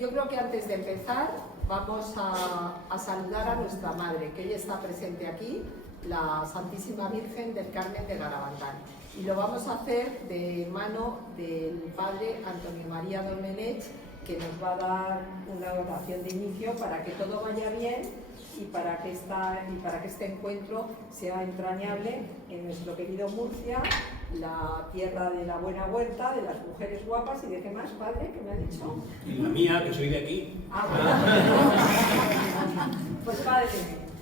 Yo creo que antes de empezar vamos a saludar a nuestra madre, que ella está presente aquí, la Santísima Virgen del Carmen de Garabandal. Y lo vamos a hacer de mano del Padre Antonio María Domenech, que nos va a dar una oración de inicio para que todo vaya bien y para que este encuentro sea entrañable en nuestro querido Murcia, la tierra de la buena huerta, de las mujeres guapas y de qué más, padre, que me ha dicho. Y la mía, que soy de aquí. Pues padre,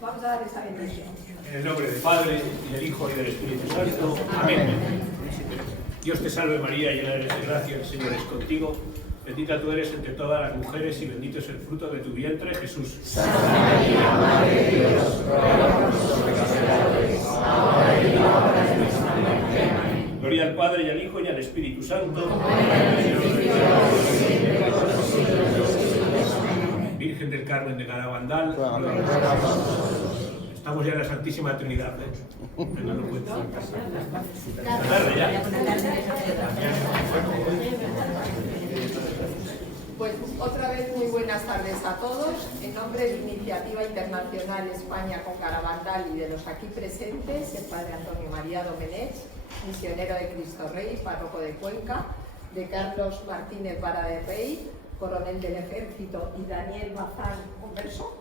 vamos a dar esa bendición. En el nombre del Padre, y del Hijo, y del Espíritu Santo. Amén. Dios te salve María, llena eres de gracia, el Señor es contigo. Bendita tú eres entre todas las mujeres y bendito es el fruto de tu vientre, Jesús. Santa María, Madre de Dios, ruega por nosotros pecadores, ahora y en la hora de nuestra muerte. Amén. Gloria al Padre, y al Hijo, y al Espíritu Santo. Virgen del Carmen de Garabandal. Estamos ya en la Santísima Trinidad, Tenganlo en cuenta. Pues otra vez muy buenas tardes a todos. En nombre de Iniciativa Internacional España con Garabandal y de los aquí presentes, el Padre Antonio María Domenech, misionero de Cristo Rey, párroco de Cuenca, de Carlos Martínez Vara de Rey, coronel del Ejército, y Daniel Bazán, converso,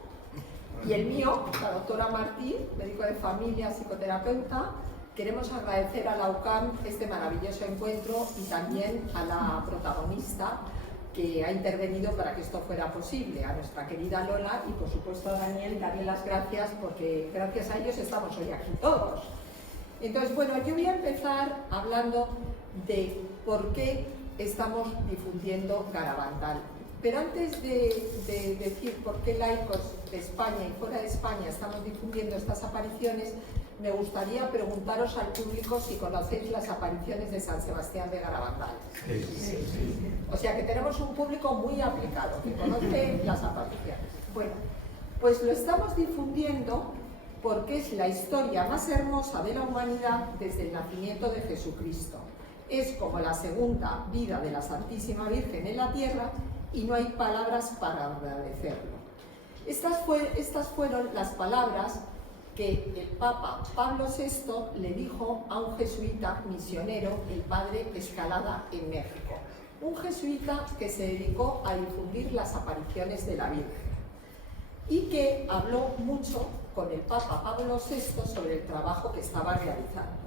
y el mío, la doctora Martín, médico de familia, psicoterapeuta. Queremos agradecer a la UCAM este maravilloso encuentro y también a la protagonista que ha intervenido para que esto fuera posible, a nuestra querida Lola y por supuesto a Daniel, darle las gracias porque gracias a ellos estamos hoy aquí todos. Entonces, bueno, yo voy a empezar hablando de por qué estamos difundiendo Garabandal. Pero antes de decir por qué laicos de España y fuera de España estamos difundiendo estas apariciones, me gustaría preguntaros al público si conocéis las apariciones de San Sebastián de Garabandal. Sí. O sea que tenemos un público muy aplicado, que conoce las apariciones. Bueno, pues lo estamos difundiendo porque es la historia más hermosa de la humanidad desde el nacimiento de Jesucristo. Es como la segunda vida de la Santísima Virgen en la tierra y no hay palabras para agradecerlo. Estas fueron las palabras que el Papa Pablo VI le dijo a un jesuita misionero, el padre Escalada, en México. Un jesuita que se dedicó a difundir las apariciones de la Virgen y que habló mucho con el Papa Pablo VI sobre el trabajo que estaba realizando.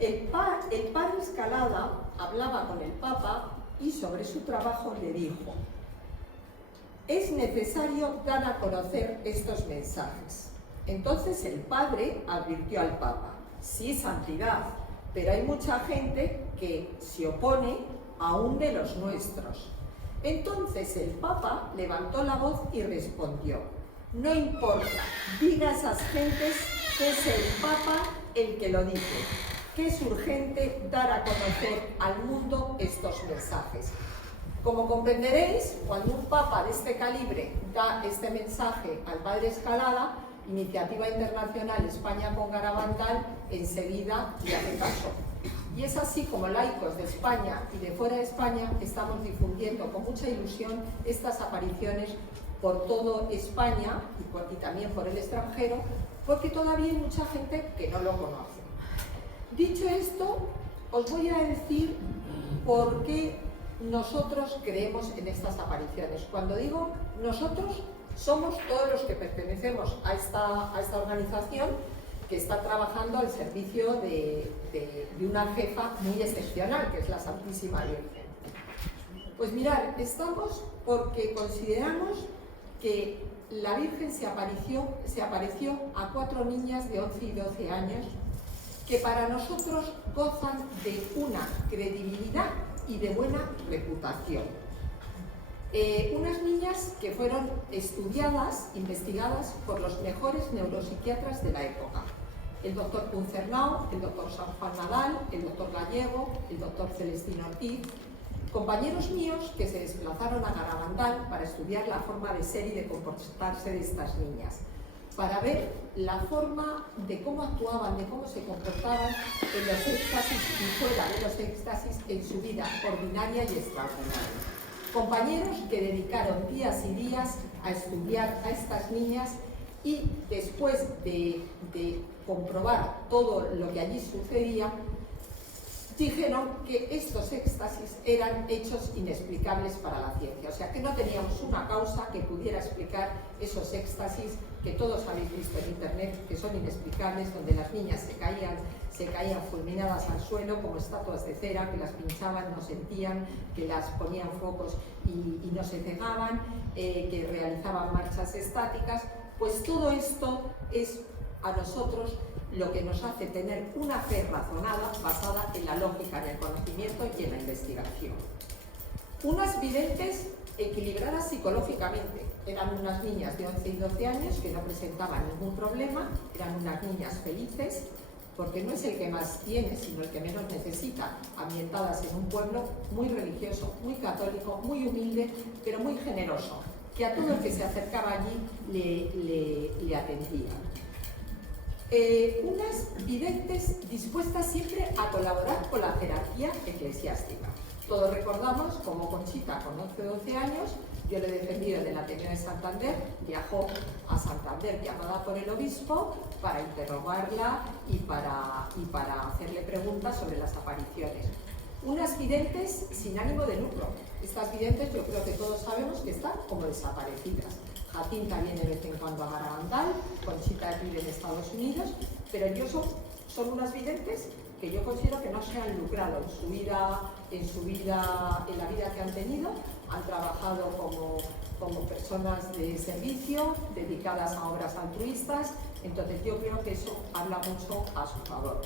El padre Escalada hablaba con el Papa y sobre su trabajo le dijo: es necesario dar a conocer estos mensajes. Entonces el padre advirtió al Papa: sí, santidad, pero hay mucha gente que se opone aún de los nuestros. Entonces el Papa levantó la voz y respondió: no importa, diga a esas gentes que es el Papa el que lo dice, que es urgente dar a conocer al mundo estos mensajes. Como comprenderéis, cuando un Papa de este calibre da este mensaje al padre Escalada, Iniciativa Internacional España con Garabandal enseguida le hace caso. Y es así como laicos de España y de fuera de España estamos difundiendo con mucha ilusión estas apariciones por toda España y también por el extranjero, porque todavía hay mucha gente que no lo conoce. Dicho esto, os voy a decir por qué nosotros creemos en estas apariciones. Cuando digo nosotros, somos todos los que pertenecemos a esta organización que está trabajando al servicio de una jefa muy excepcional, que es la Santísima Virgen. Pues mirad, estamos porque consideramos que la Virgen se apareció a 4 niñas de 11 y 12 años que para nosotros gozan de una credibilidad y de buena reputación. Unas niñas que fueron estudiadas, investigadas por los mejores neuropsiquiatras de la época. El doctor Puncernau, el doctor San Juan Nadal, el doctor Gallego, el doctor Celestino Ortiz, compañeros míos que se desplazaron a Garabandal para estudiar la forma de ser y de comportarse de estas niñas, para ver la forma de cómo actuaban, de cómo se comportaban en los éxtasis y fuera de los éxtasis en su vida ordinaria y extraordinaria. Compañeros que dedicaron días y días a estudiar a estas niñas y después de comprobar todo lo que allí sucedía, dijeron que estos éxtasis eran hechos inexplicables para la ciencia, o sea que no teníamos una causa que pudiera explicar esos éxtasis que todos habéis visto en internet, que son inexplicables, donde las niñas se caían fulminadas al suelo como estatuas de cera, que las pinchaban, no sentían, que las ponían focos y no se cegaban, que realizaban marchas estáticas. Pues todo esto es a nosotros lo que nos hace tener una fe razonada basada en la lógica, en el conocimiento y en la investigación. Unas videntes equilibradas psicológicamente. Eran unas niñas de 11 y 12 años que no presentaban ningún problema, eran unas niñas felices, porque no es el que más tiene, sino el que menos necesita, ambientadas en un pueblo muy religioso, muy católico, muy humilde, pero muy generoso, que a todo el que se acercaba allí le atendía. Unas videntes dispuestas siempre a colaborar con la jerarquía eclesiástica. Todos recordamos cómo Conchita, con 11 o 12 años, yo le he defendido en el Ateneo de Santander, viajó a Santander llamada por el obispo para interrogarla y para hacerle preguntas sobre las apariciones. Unas videntes sin ánimo de lucro. Estas videntes yo creo que todos sabemos que están como desaparecidas. Jacinta viene de vez en cuando a Garabandal, Conchita vive en Estados Unidos, pero son unas videntes que yo considero que no se han lucrado en la vida que han tenido. Han trabajado como personas de servicio, dedicadas a obras altruistas, entonces yo creo que eso habla mucho a su favor.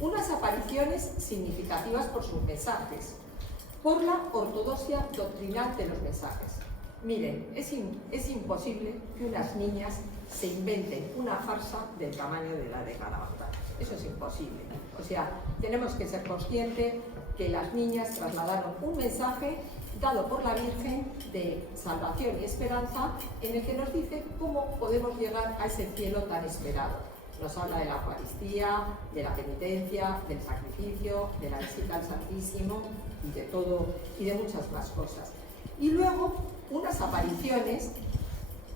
Unas apariciones significativas por sus mensajes, por la ortodoxia doctrinal de los mensajes. Miren, es imposible que unas niñas se inventen una farsa del tamaño de la de Garabandal. Eso es imposible. O sea, tenemos que ser conscientes que las niñas trasladaron un mensaje dado por la Virgen de salvación y esperanza, en el que nos dice cómo podemos llegar a ese cielo tan esperado. Nos habla de la Eucaristía, de la penitencia, del sacrificio, de la visita al Santísimo y de todo, y de muchas más cosas. Y luego, unas apariciones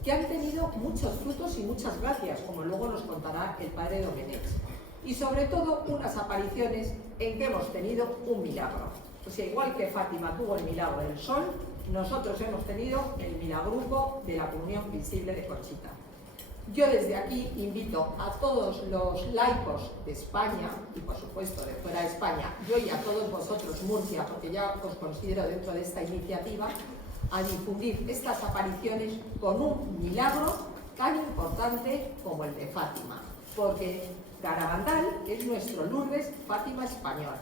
que han tenido muchos frutos y muchas gracias, como luego nos contará el padre Domenech. Y sobre todo, unas apariciones en que hemos tenido un milagro. O sea, igual que Fátima tuvo el milagro del sol, nosotros hemos tenido el milagruco de la comunión visible de Conchita. Yo desde aquí invito a todos los laicos de España, y por supuesto de fuera de España, yo y a todos vosotros, Murcia, porque ya os considero dentro de esta iniciativa, a difundir estas apariciones con un milagro tan importante como el de Fátima, porque Garabandal es nuestro Lourdes Fátima español.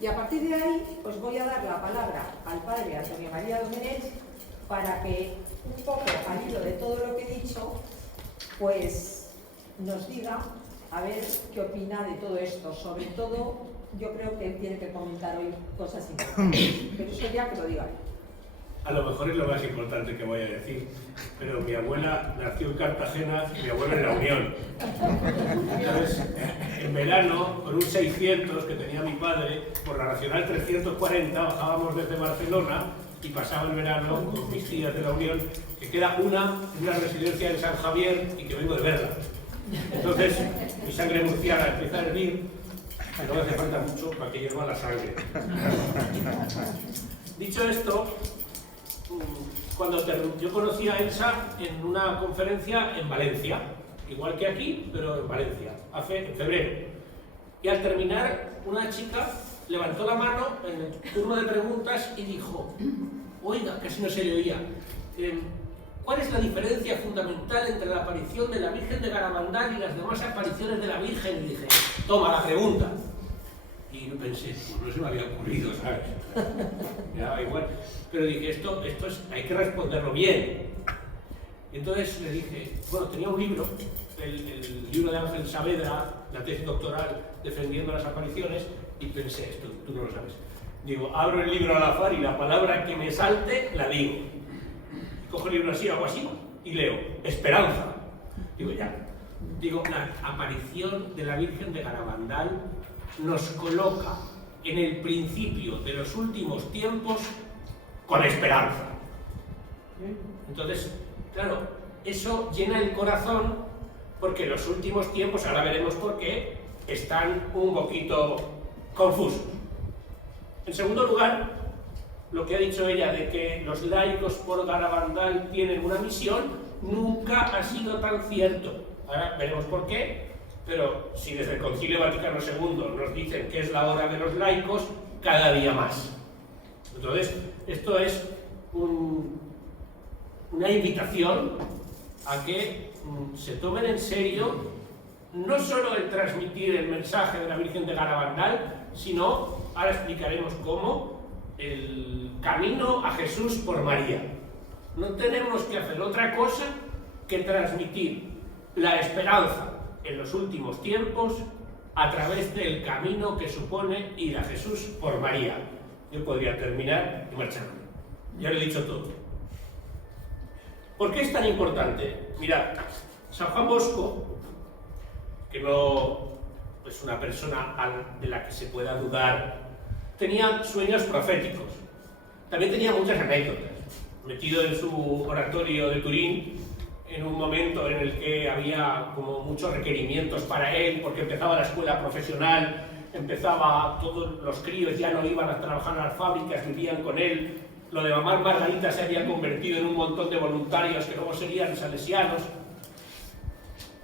Y a partir de ahí os voy a dar la palabra al padre Antonio María Domenech para que, un poco al hilo de todo lo que he dicho, pues nos diga a ver qué opina de todo esto. Sobre todo, yo creo que él tiene que comentar hoy cosas importantes, pero eso ya que lo diga. A lo mejor es lo más importante que voy a decir, pero mi abuela nació en Cartagena y mi abuelo en La Unión. Entonces, en verano, con un 600 que tenía mi padre, por la Nacional 340 bajábamos desde Barcelona y pasaba el verano con mis tías de La Unión, que queda una en una residencia en San Javier y que vengo de verla. Entonces, mi sangre murciana empieza a hervir, pero no hace falta mucho para que hierva la sangre. Dicho esto, yo conocí a Elsa en una conferencia en Valencia, igual que aquí, pero en Valencia, en febrero. Y al terminar, una chica levantó la mano en el turno de preguntas y dijo: oiga, casi no se le oía, ¿cuál es la diferencia fundamental entre la aparición de la Virgen de Garabandal y las demás apariciones de la Virgen? Y dije: toma la pregunta. Y pensé, pues no se me había ocurrido, ¿sabes? Me daba igual. Pero dije, esto hay que responderlo bien. Entonces le dije, bueno, tenía un libro, el libro de Ángel Saavedra, la tesis doctoral defendiendo las apariciones, y pensé, esto tú no lo sabes. Digo, abro el libro al azar y la palabra que me salte la digo. Cojo el libro así, hago así, y leo, esperanza. Digo, ya. Digo, la aparición de la Virgen de Garabandal nos coloca en el principio de los últimos tiempos con esperanza. Entonces, claro, eso llena el corazón porque en los últimos tiempos, ahora veremos por qué, están un poquito confusos. En segundo lugar, lo que ha dicho ella de que los laicos por Garabandal tienen una misión, nunca ha sido tan cierto. Ahora veremos por qué, pero si desde el Concilio Vaticano II nos dicen que es la hora de los laicos, cada día más. Entonces, esto es una invitación a que se tomen en serio no solo el transmitir el mensaje de la Virgen de Garabandal, sino, ahora explicaremos cómo, el camino a Jesús por María. No tenemos que hacer otra cosa que transmitir la esperanza en los últimos tiempos a través del camino que supone ir a Jesús por María. Yo podría terminar y marcharme. Ya lo he dicho todo. ¿Por qué es tan importante? Mirad, San Juan Bosco, que no es una persona de la que se pueda dudar, tenía sueños proféticos. También tenía muchas anécdotas. Metido en su oratorio de Turín, en un momento en el que había como muchos requerimientos para él, porque empezaba la escuela profesional, todos los críos ya no iban a trabajar en las fábricas, vivían con él. Lo de mamá Margarita se había convertido en un montón de voluntarios que luego serían salesianos.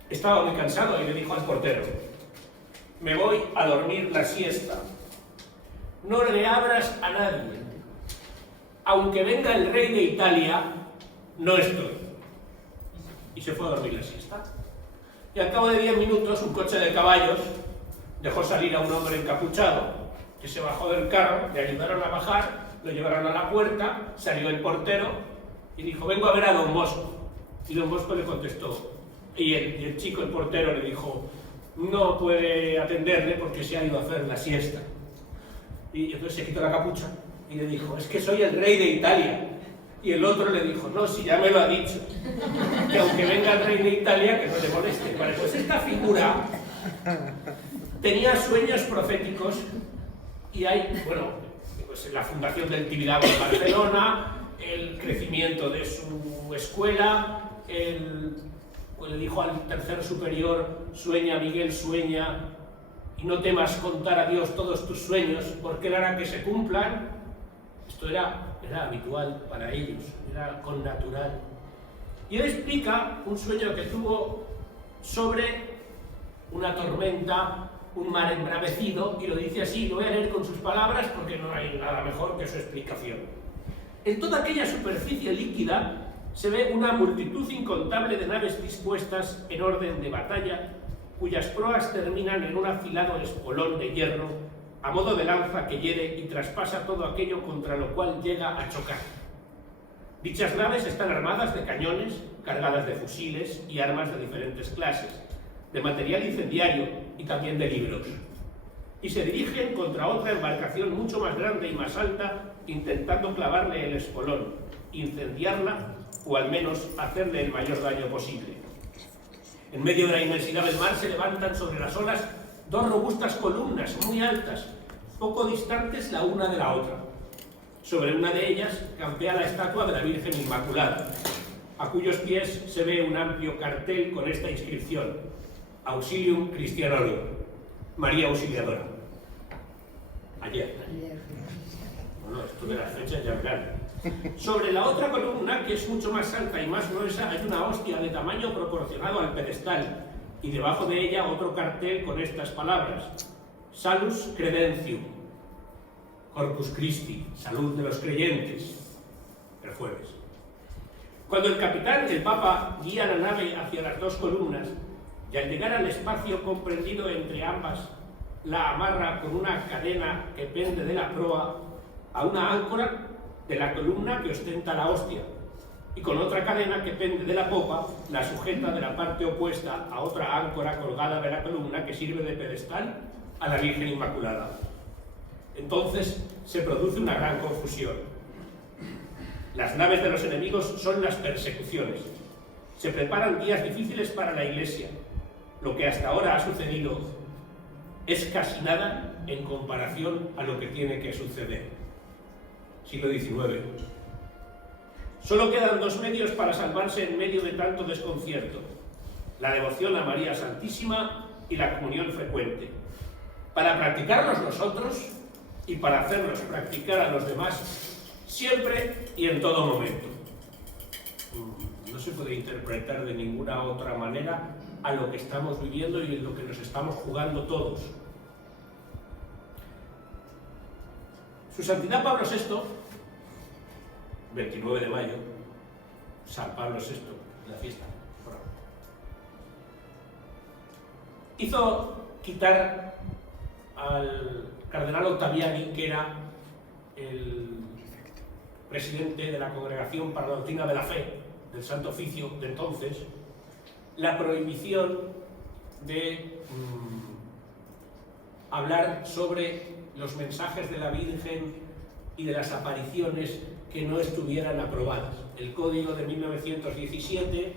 Estaba muy cansado y le dijo al portero: me voy a dormir la siesta. No le abras a nadie. Aunque venga el rey de Italia, no estoy. Y se fue a dormir la siesta. Y al cabo de 10 minutos, un coche de caballos dejó salir a un hombre encapuchado, que se bajó del carro, le ayudaron a bajar, lo llevaron a la puerta, salió el portero y dijo: vengo a ver a don Bosco. Y don Bosco le contestó, y el chico, el portero, le dijo: no puede atenderle porque se ha ido a hacer la siesta. Y entonces se quitó la capucha y le dijo: es que soy el rey de Italia. Y el otro le dijo: no, si ya me lo ha dicho, que aunque venga el rey de Italia, que no le moleste. Vale, pues esta figura tenía sueños proféticos y hay, bueno, pues la fundación del Tibidabo en Barcelona, el crecimiento de su escuela, pues le dijo al tercer superior: sueña, Miguel, sueña, y no temas contar a Dios todos tus sueños, porque él hará que se cumplan. Esto era habitual para ellos, era connatural. Y él explica un sueño que tuvo sobre una tormenta, un mar embravecido, y lo dice así, lo voy a leer con sus palabras porque no hay nada mejor que su explicación. En toda aquella superficie líquida se ve una multitud incontable de naves dispuestas en orden de batalla, cuyas proas terminan en un afilado espolón de hierro, a modo de lanza que hiere y traspasa todo aquello contra lo cual llega a chocar. Dichas naves están armadas de cañones, cargadas de fusiles y armas de diferentes clases, de material incendiario y también de libros, y se dirigen contra otra embarcación mucho más grande y más alta, intentando clavarle el espolón, incendiarla o al menos hacerle el mayor daño posible. En medio de la inmensidad del mar se levantan sobre las olas dos robustas columnas muy altas, poco distantes la una de la otra. Sobre una de ellas campea la estatua de la Virgen Inmaculada, a cuyos pies se ve un amplio cartel con esta inscripción: Auxilium Christianorum, María Auxiliadora. Ayer. Bueno, esto de las fechas ya verán. Sobre la otra columna, que es mucho más alta y más gruesa, hay una hostia de tamaño proporcionado al pedestal, y debajo de ella otro cartel con estas palabras: Salus Credentium, Corpus Christi, salud de los creyentes, el jueves. Cuando el capitán, el Papa, guía la nave hacia las dos columnas, y al llegar al espacio comprendido entre ambas, la amarra con una cadena que pende de la proa a una áncora de la columna que ostenta la hostia, y con otra cadena que pende de la popa, la sujeta de la parte opuesta a otra áncora colgada de la columna que sirve de pedestal a la Virgen Inmaculada. Entonces se produce una gran confusión. Las naves de los enemigos son las persecuciones. Se preparan días difíciles para la Iglesia. Lo que hasta ahora ha sucedido es casi nada en comparación a lo que tiene que suceder. siglo XIX. Solo quedan dos medios para salvarse en medio de tanto desconcierto: la devoción a María Santísima y la comunión frecuente, para practicarlos nosotros y para hacerlos practicar a los demás siempre y en todo momento. No se puede interpretar de ninguna otra manera a lo que estamos viviendo y en lo que nos estamos jugando todos. Su Santidad Pablo VI, 29 de mayo, San Pablo VI, la fiesta, hizo quitar al cardenal Ottaviani, que era el presidente de la Congregación para la Doctrina de la Fe del Santo Oficio de entonces, la prohibición de hablar sobre los mensajes de la Virgen y de las apariciones que no estuvieran aprobadas. El Código de 1917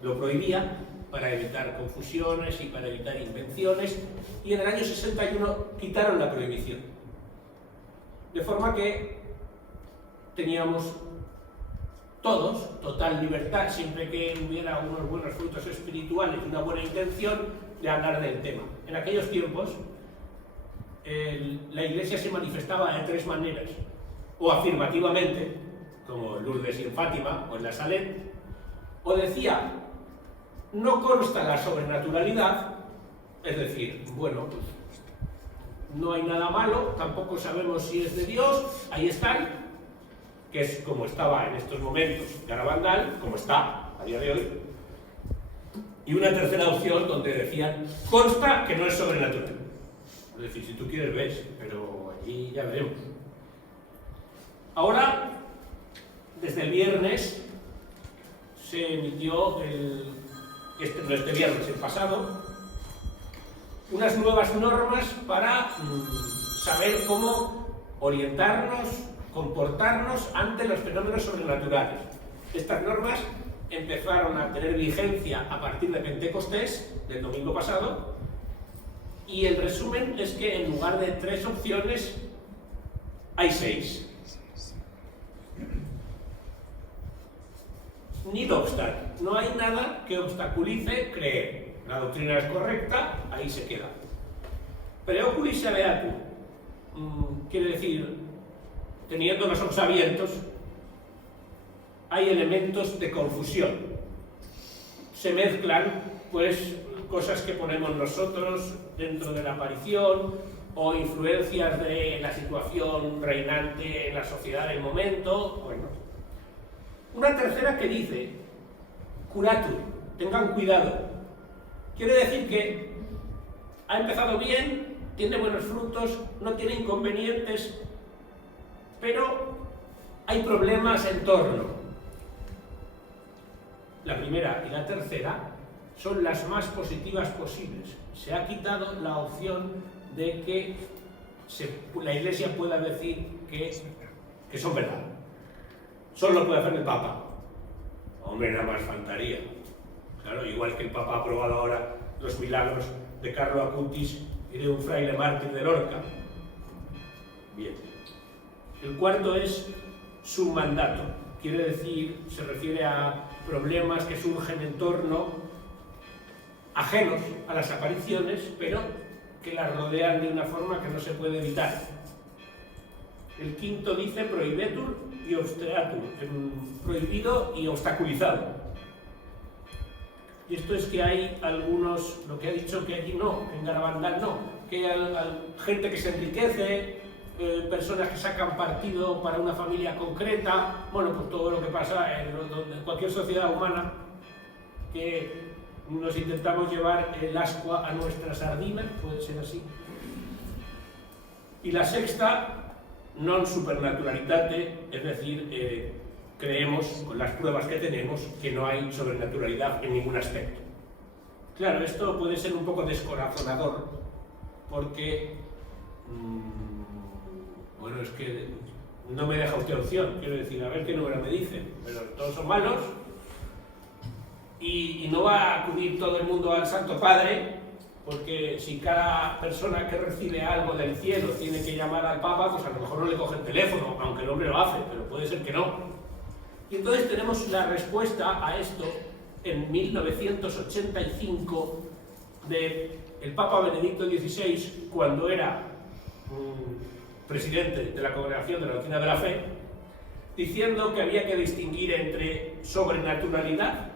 lo prohibía para evitar confusiones y para evitar invenciones, y en el año 61 quitaron la prohibición. De forma que teníamos todos total libertad, siempre que hubiera unos buenos frutos espirituales y una buena intención, de hablar del tema. En aquellos tiempos la Iglesia se manifestaba de tres maneras: o afirmativamente, como en Lourdes y en Fátima o en la Salet, o decía: no consta la sobrenaturalidad, es decir, bueno, pues no hay nada malo, tampoco sabemos si es de Dios, ahí están, que es como estaba en estos momentos Garabandal, como está a día de hoy. Y una tercera opción donde decían: consta que no es sobrenatural. Es decir, si tú quieres ves, pero allí ya veremos. Ahora, desde el viernes, se emitió este viernes, el pasado, unas nuevas normas para saber cómo orientarnos, comportarnos ante los fenómenos sobrenaturales. Estas normas empezaron a tener vigencia a partir de Pentecostés, del domingo pasado, y el resumen es que en lugar de 3 opciones hay 6. Ni obstáculo, no hay nada que obstaculice creer. La doctrina es correcta, ahí se queda. Preoculis aleatur quiere decir, teniendo los ojos abiertos, hay elementos de confusión. Se mezclan, pues, cosas que ponemos nosotros dentro de la aparición o influencias de la situación reinante en la sociedad del momento. Bueno, una tercera que dice: curatur, tengan cuidado. Quiere decir que ha empezado bien, tiene buenos frutos, no tiene inconvenientes, pero hay problemas en torno. La primera y la tercera son las más positivas posibles. Se ha quitado la opción de que la Iglesia pueda decir que son verdad. Solo lo puede hacer el Papa. Hombre, nada más faltaría. Claro, igual que el Papa ha aprobado ahora los milagros de Carlo Acutis y de un fraile mártir de Lorca. Bien. El cuarto es su mandato. Quiere decir, se refiere a problemas que surgen en torno, ajenos a las apariciones, pero que las rodean de una forma que no se puede evitar. El quinto dice prohibetur y obstreatur, prohibido y obstaculizado. Y esto es que hay algunos, lo que ha dicho que allí no, en Garabandal no, que hay gente que se enriquece, personas que sacan partido para una familia concreta, bueno, pues todo lo que pasa en cualquier sociedad humana, que nos intentamos llevar el ascua a nuestra sardina, puede ser así. Y la sexta, non supernaturalitate, es decir, creemos, con las pruebas que tenemos, que no hay sobrenaturalidad en ningún aspecto. Claro, esto puede ser un poco descorazonador, porque, bueno, es que no me deja usted opción, quiero decir, a ver qué número me dicen, pero todos son malos, y no va a acudir todo el mundo al Santo Padre, porque si cada persona que recibe algo del cielo tiene que llamar al Papa, pues a lo mejor no le coge el teléfono, aunque el hombre lo hace, pero puede ser que no. Y entonces tenemos la respuesta a esto en 1985 del Papa Benedicto XVI, cuando era presidente de la Congregación de la Doctrina de la Fe, diciendo que había que distinguir entre sobrenaturalidad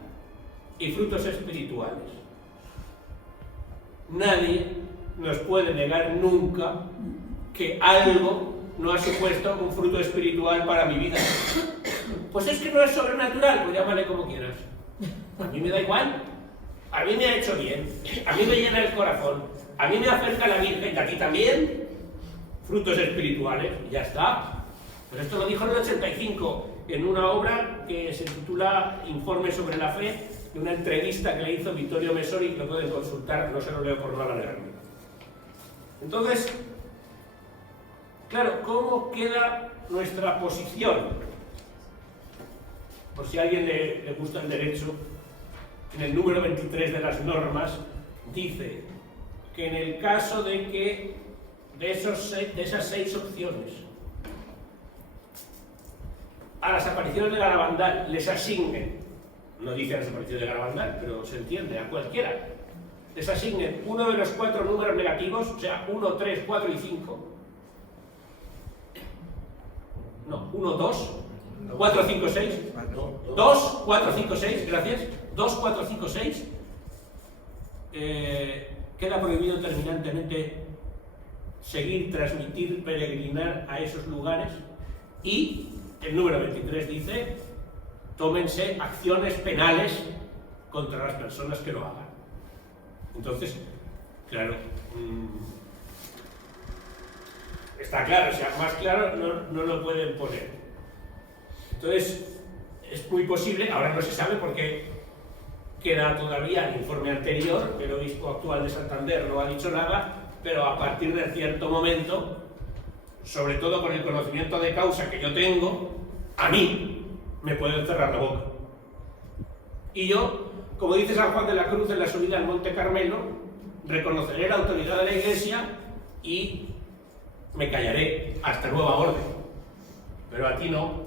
y frutos espirituales. Nadie nos puede negar nunca que algo no ha supuesto un fruto espiritual para mi vida. Pues es que no es sobrenatural, pues llámale como quieras. A mí me da igual. A mí me ha hecho bien. A mí me llena el corazón. A mí me acerca la Virgen, y a ti también. Frutos espirituales, y ya está. Pero esto lo dijo en el 85, en una obra que se titula Informe sobre la Fe, de una entrevista que le hizo Vittorio Messori, que lo pueden consultar, no se lo leo por no alargarme. Entonces, claro, ¿cómo queda nuestra posición? Por si a alguien le gusta el derecho, en el número 23 de las normas dice que en el caso de que de esas 6 opciones a las apariciones de Garabandal les asignen, no dice a las apariciones de Garabandal, pero se entiende, a cualquiera, les asignen uno de los 4 números negativos, o sea, 1, 3, 4 y 5, no, 1, 2, 4, 5, 6, 2, 4, 5, 6, gracias, 2, 4, 5, 6, queda prohibido terminantemente seguir, transmitir, peregrinar a esos lugares, y el número 23 dice: tómense acciones penales contra las personas que lo hagan. Entonces, claro, está claro, o sea, más claro no lo pueden poner. Entonces, es muy posible, ahora no se sabe porque queda todavía el informe anterior, el obispo actual de Santander no ha dicho nada, pero a partir de cierto momento, sobre todo con el conocimiento de causa que yo tengo, a mí me pueden cerrar la boca. Y yo, como dice San Juan de la Cruz en la subida al Monte Carmelo, reconoceré la autoridad de la Iglesia y me callaré hasta nueva orden. Pero a ti no.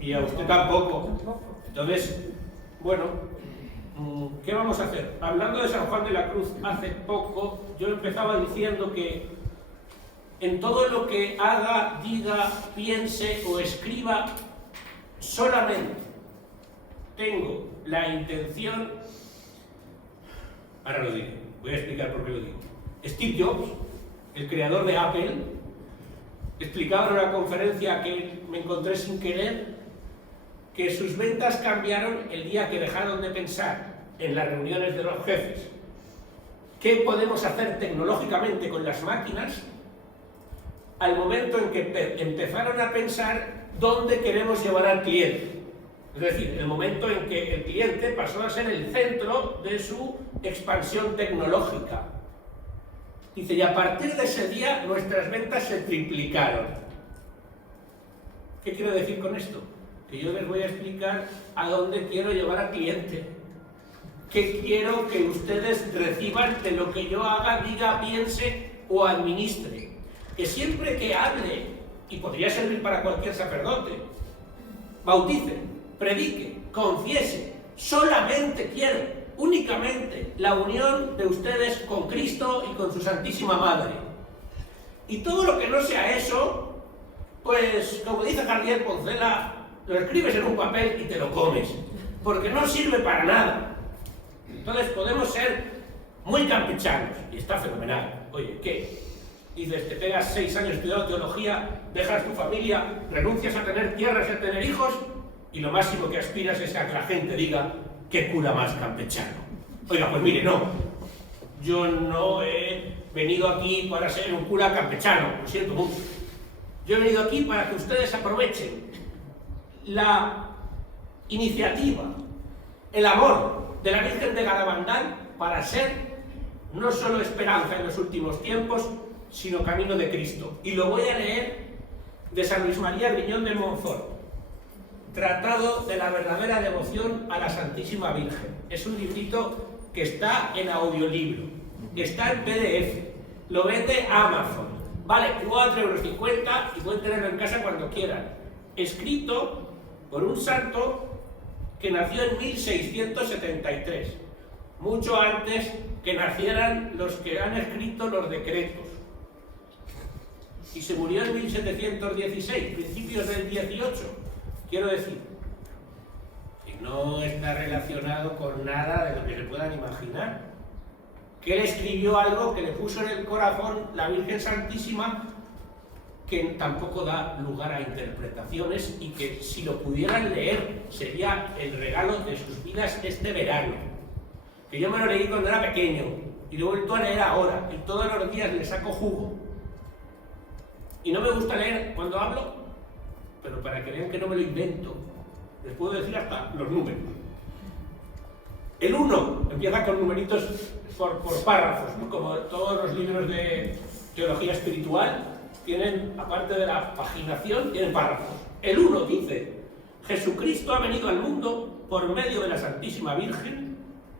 Y a usted tampoco. Entonces, bueno, ¿qué vamos a hacer? Hablando de San Juan de la Cruz hace poco, yo empezaba diciendo que en todo lo que haga, diga, piense o escriba, solamente tengo la intención, ahora lo diré, voy a explicar por qué lo digo. Steve Jobs, el creador de Apple, explicaba en una conferencia que me encontré sin querer que sus ventas cambiaron el día que dejaron de pensar en las reuniones de los jefes qué podemos hacer tecnológicamente con las máquinas, al momento en que empezaron a pensar dónde queremos llevar al cliente. Es decir, el momento en que el cliente pasó a ser el centro de su expansión tecnológica. Dice, y a partir de ese día nuestras ventas se triplicaron. ¿Qué quiero decir con esto? Que yo les voy a explicar a dónde quiero llevar al cliente. ¿Qué quiero que ustedes reciban de lo que yo haga, diga, piense o administre? Que siempre que hable, y podría servir para cualquier sacerdote, bautice, predique, confiese, solamente quiero, únicamente, la unión de ustedes con Cristo y con su Santísima Madre. Y todo lo que no sea eso, pues, como dice Javier Poncela, lo escribes en un papel y te lo comes, porque no sirve para nada. Entonces podemos ser muy campechanos, y está fenomenal. Oye, ¿qué? Dices, te pegas 6 años estudiando teología, dejas tu familia, renuncias a tener tierras y a tener hijos, y lo máximo que aspiras es a que la gente diga, ¿qué cura más campechano? Oiga, pues mire, no. Yo no he venido aquí para ser un cura campechano, lo siento mucho. Yo he venido aquí para que ustedes aprovechen la iniciativa, el amor de la Virgen de Garabandal para ser no solo esperanza en los últimos tiempos, sino camino de Cristo. Y lo voy a leer de San Luis María Griñón de Montfort, Tratado de la verdadera devoción a la Santísima Virgen. Es un librito que está en audiolibro. Está en PDF, lo vende Amazon, vale 4,50 € y pueden tenerlo en casa cuando quieran. Escrito por un santo que nació en 1673, mucho antes que nacieran los que han escrito los decretos. Y se murió en 1716, principios del 18. Quiero decir, que no está relacionado con nada de lo que se puedan imaginar. Que él escribió algo que le puso en el corazón la Virgen Santísima, que tampoco da lugar a interpretaciones y que si lo pudieran leer sería el regalo de sus vidas este verano. Que yo me lo leí cuando era pequeño y lo he vuelto a leer ahora y todos los días le saco jugo. Y no me gusta leer cuando hablo, pero para que vean que no me lo invento, les puedo decir hasta los números. El 1 empieza con numeritos por párrafos, ¿no? Como todos los libros de teología espiritual tienen, aparte de la paginación, tienen párrafos. El 1 dice: Jesucristo ha venido al mundo por medio de la Santísima Virgen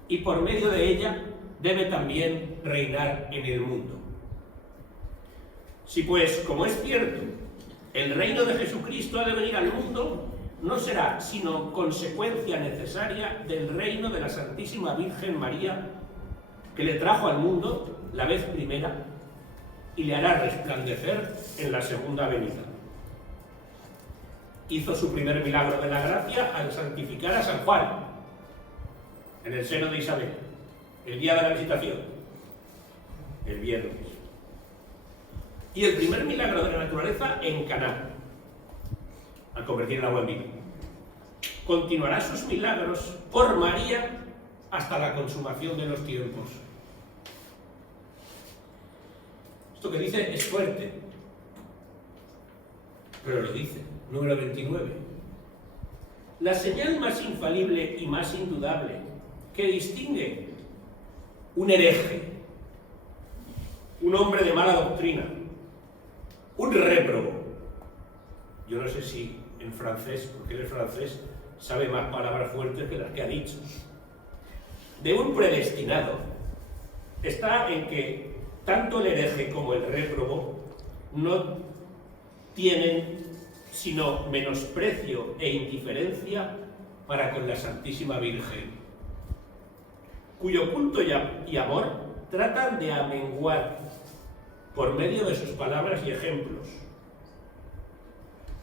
y por medio de ella debe también reinar en el mundo. Si pues, como es cierto, el reino de Jesucristo ha de venir al mundo, no será sino consecuencia necesaria del reino de la Santísima Virgen María, que le trajo al mundo la vez primera y le hará resplandecer en la segunda venida. Hizo su primer milagro de la gracia al santificar a San Juan en el seno de Isabel, el día de la visitación, el viernes. Y el primer milagro de la naturaleza en Caná, al convertir el agua en vino. Continuará sus milagros por María hasta la consumación de los tiempos. Esto que dice es fuerte, pero lo dice. Número 29. La señal más infalible y más indudable que distingue un hereje, un hombre de mala doctrina, un réprobo. Yo no sé si en francés, porque él es francés, sabe más palabras fuertes que las que ha dicho. De un predestinado está en que tanto el hereje como el réprobo no tienen sino menosprecio e indiferencia para con la Santísima Virgen, cuyo culto y amor tratan de amenguar por medio de sus palabras y ejemplos.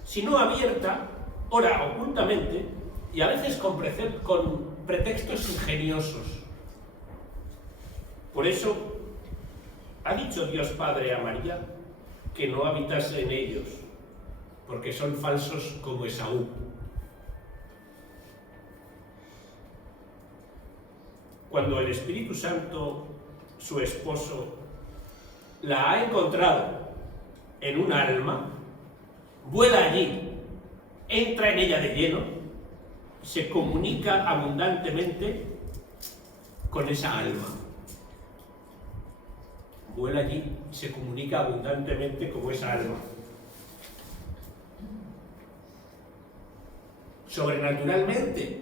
Si no abierta, ora ocultamente y a veces con pretextos ingeniosos. Por eso ha dicho Dios Padre a María que no habitase en ellos, porque son falsos como Esaú. Cuando el Espíritu Santo, su esposo, la ha encontrado en un alma, vuela allí, entra en ella de lleno, se comunica abundantemente con esa alma. Vuela allí, se comunica abundantemente con esa alma. ¿Sobrenaturalmente?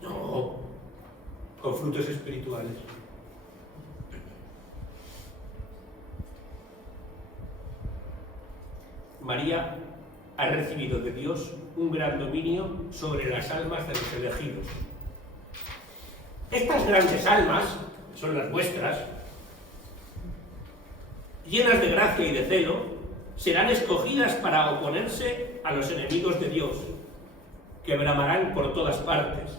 No, con frutos espirituales. María ha recibido de Dios un gran dominio sobre las almas de los elegidos. Estas grandes almas son las vuestras, llenas de gracia y de celo, serán escogidas para oponerse a los enemigos de Dios, que bramarán por todas partes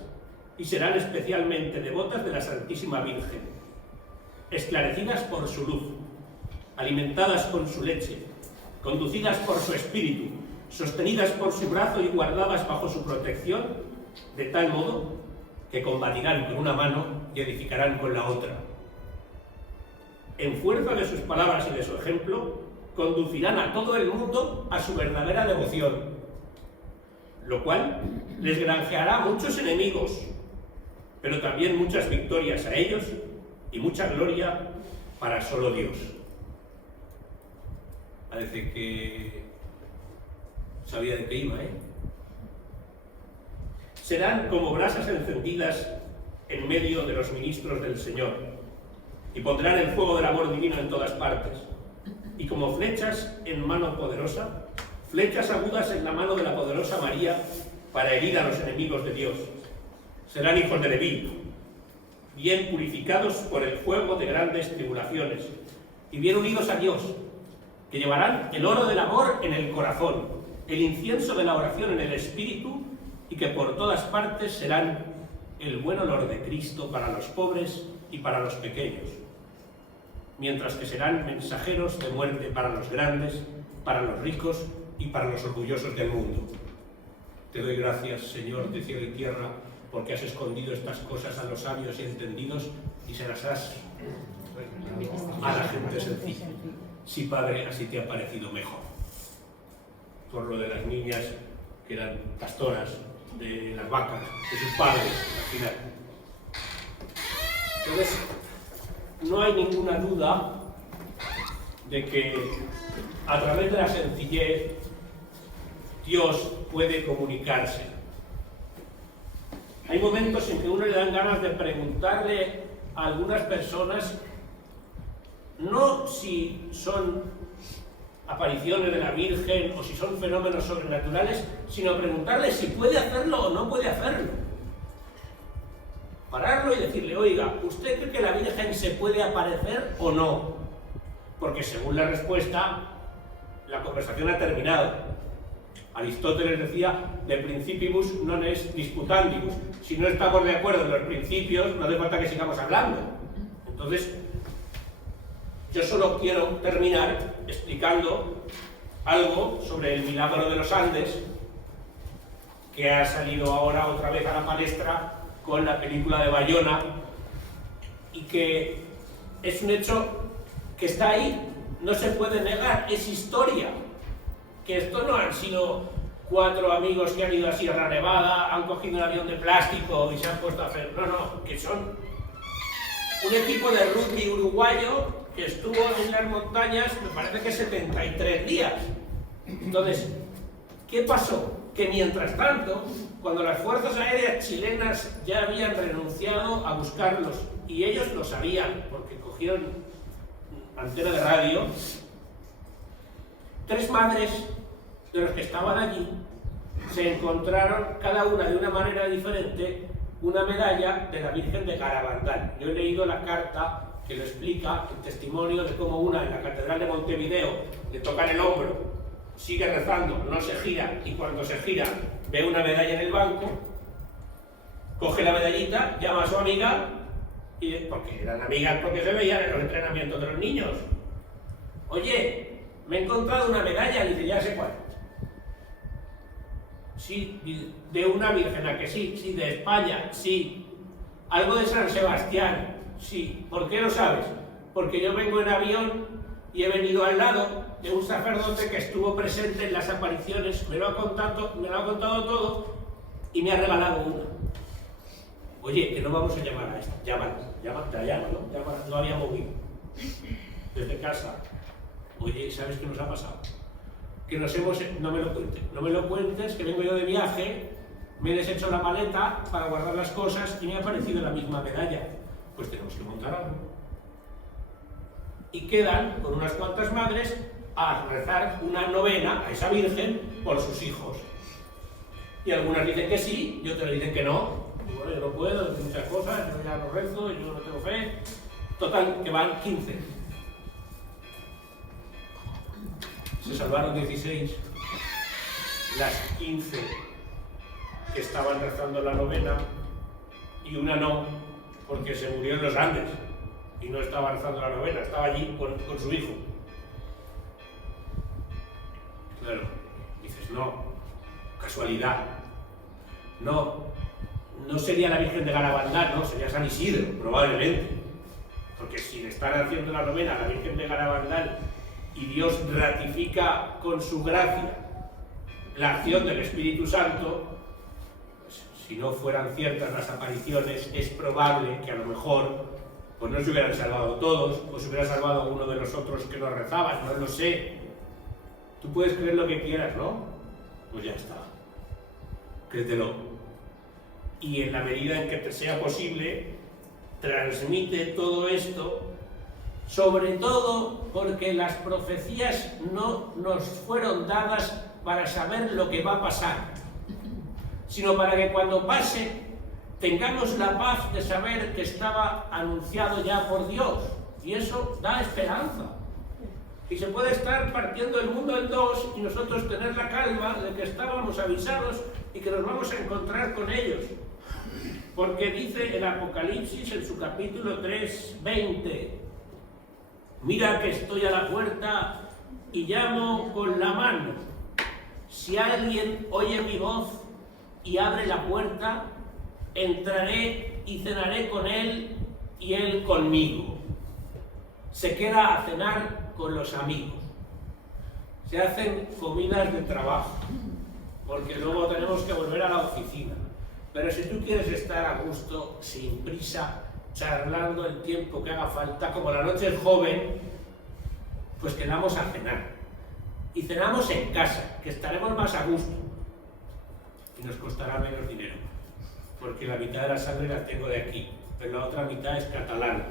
y serán especialmente devotas de la Santísima Virgen, esclarecidas por su luz, alimentadas con su leche, conducidas por su espíritu, sostenidas por su brazo y guardadas bajo su protección, de tal modo que combatirán con una mano y edificarán con la otra. En fuerza de sus palabras y de su ejemplo, conducirán a todo el mundo a su verdadera devoción, lo cual les granjeará muchos enemigos, pero también muchas victorias a ellos y mucha gloria para solo Dios. Parece que sabía de qué iba, ¿eh? Serán como brasas encendidas en medio de los ministros del Señor. y pondrán el fuego del amor divino en todas partes. Y como flechas en mano poderosa, flechas agudas en la mano de la poderosa María para herir a los enemigos de Dios. Serán hijos de Leví, bien purificados por el fuego de grandes tribulaciones y bien unidos a Dios, que llevarán el oro del amor en el corazón, el incienso de la oración en el espíritu, y que por todas partes serán el buen olor de Cristo para los pobres y para los pequeños, mientras que serán mensajeros de muerte para los grandes, para los ricos y para los orgullosos del mundo. Te doy gracias, Señor de cielo y tierra, porque has escondido estas cosas a los sabios y entendidos y se las has a la gente sencilla. Sí, Padre, así te ha parecido mejor. Por lo de las niñas que eran pastoras, de las vacas, de sus padres, al final. Entonces, no hay ninguna duda de que a través de la sencillez Dios puede comunicarse. Hay momentos en que uno le dan ganas de preguntarle a algunas personas, no si son apariciones de la Virgen o si son fenómenos sobrenaturales, sino preguntarle si puede hacerlo o no puede hacerlo. Pararlo y decirle, oiga, ¿usted cree que la Virgen se puede aparecer o no? Porque según la respuesta, la conversación ha terminado. Aristóteles decía, de principibus non est disputandibus. Si no estamos de acuerdo en los principios, no hace falta que sigamos hablando. Entonces, yo solo quiero terminar explicando algo sobre el milagro de los Andes, que ha salido ahora otra vez a la palestra con la película de Bayona, y que es un hecho que está ahí, no se puede negar, es historia. Que esto no han sido 4 amigos que han ido a Sierra Nevada, han cogido un avión de plástico y se han puesto a hacer... No, que son un equipo de rugby uruguayo que estuvo en las montañas, me parece que 73 días. Entonces, ¿qué pasó? Que mientras tanto, cuando las fuerzas aéreas chilenas ya habían renunciado a buscarlos, y ellos lo sabían, porque cogieron antena de radio, 3 madres de los que estaban allí se encontraron, cada una de una manera diferente, una medalla de la Virgen de Garabandal. Yo he leído la carta que lo explica, el testimonio de cómo una en la Catedral de Montevideo le tocan el hombro, sigue rezando, no se gira, y cuando se gira ve una medalla en el banco, coge la medallita, llama a su amiga, y porque eran amigas porque se veían en los entrenamientos de los niños. Oye, me he encontrado una medalla, y dice, ya sé cuál. Sí, de una virgen, ¿a que sí? Sí, de España, sí. Algo de San Sebastián, sí. ¿Por qué lo sabes? Porque yo vengo en avión y he venido al lado de un sacerdote que estuvo presente en las apariciones, me lo ha contado todo y me ha regalado una. Oye, que no vamos a llamar a esta, llámala, ¿no? No había movido. Desde casa. Oye, ¿sabes qué nos ha pasado? Que nos hemos... No me lo cuentes, que vengo yo de viaje, me he deshecho la maleta para guardar las cosas y me ha aparecido la misma medalla. Pues tenemos que montar algo. Y quedan con unas cuantas madres a rezar una novena a esa Virgen por sus hijos. Y algunas dicen que sí, y otras dicen que no. Y bueno, yo no puedo, decir muchas cosas, yo ya no rezo, yo no tengo fe. Total, que van 15. Se salvaron 16, las 15 que estaban rezando la novena, y una no, porque se murió en los Andes y no estaba rezando la novena, estaba allí con su hijo. Claro, dices, no, casualidad, no sería la Virgen de Garabandal, no, sería San Isidro, probablemente, porque si le están haciendo la novena a la Virgen de Garabandal y Dios ratifica con su gracia la acción del Espíritu Santo, pues, si no fueran ciertas las apariciones, es probable que a lo mejor pues no se hubieran salvado todos, o se hubiera salvado alguno de los otros que no rezaban, no lo sé. Tú puedes creer lo que quieras, ¿no? Pues ya está. Créetelo. Y en la medida en que te sea posible, transmite todo esto sobre todo porque las profecías no nos fueron dadas para saber lo que va a pasar, sino para que cuando pase tengamos la paz de saber que estaba anunciado ya por Dios, y eso da esperanza. Y se puede estar partiendo el mundo en dos y nosotros tener la calma de que estábamos avisados y que nos vamos a encontrar con ellos. Porque dice el Apocalipsis en su capítulo 3:20: mira que estoy a la puerta y llamo con la mano. Si alguien oye mi voz y abre la puerta, entraré y cenaré con él y él conmigo. Se queda a cenar con los amigos. Se hacen comidas de trabajo, porque luego tenemos que volver a la oficina. Pero si tú quieres estar a gusto, sin prisa, charlando el tiempo que haga falta, como la noche es joven, pues quedamos a cenar. Y cenamos en casa, que estaremos más a gusto. Y nos costará menos dinero, porque la mitad de la sangre la tengo de aquí, pero la otra mitad es catalana.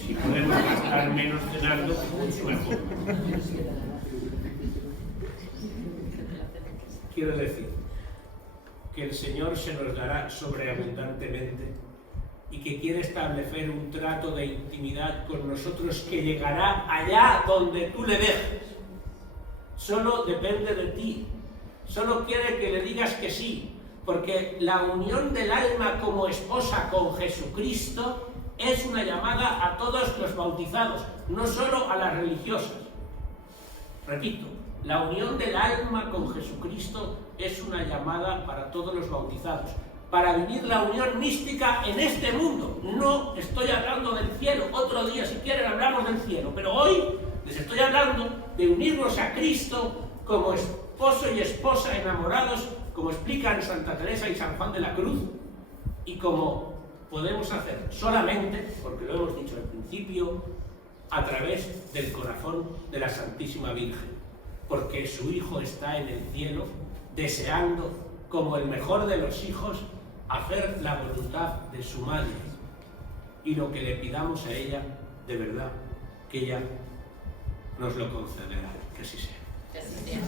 Si podemos gastar menos cenando, mucho mejor. Quiero decir que el Señor se nos dará sobreabundantemente y que quiere establecer un trato de intimidad con nosotros que llegará allá donde tú le dejes. Solo depende de ti. Solo quiere que le digas que sí, porque la unión del alma como esposa con Jesucristo es una llamada a todos los bautizados, no solo a las religiosas. Repito, la unión del alma con Jesucristo es una llamada para todos los bautizados, para vivir la unión mística en este mundo. No estoy hablando del cielo, otro día si quieren hablamos del cielo, pero hoy les estoy hablando de unirnos a Cristo como esposo y esposa enamorados, como explican Santa Teresa y San Juan de la Cruz, y como podemos hacer solamente, porque lo hemos dicho al principio, a través del corazón de la Santísima Virgen, porque su Hijo está en el cielo, deseando, como el mejor de los hijos, hacer la voluntad de su madre. Y lo que le pidamos a ella, de verdad, que ella nos lo concederá. Que así sea. Que así sea.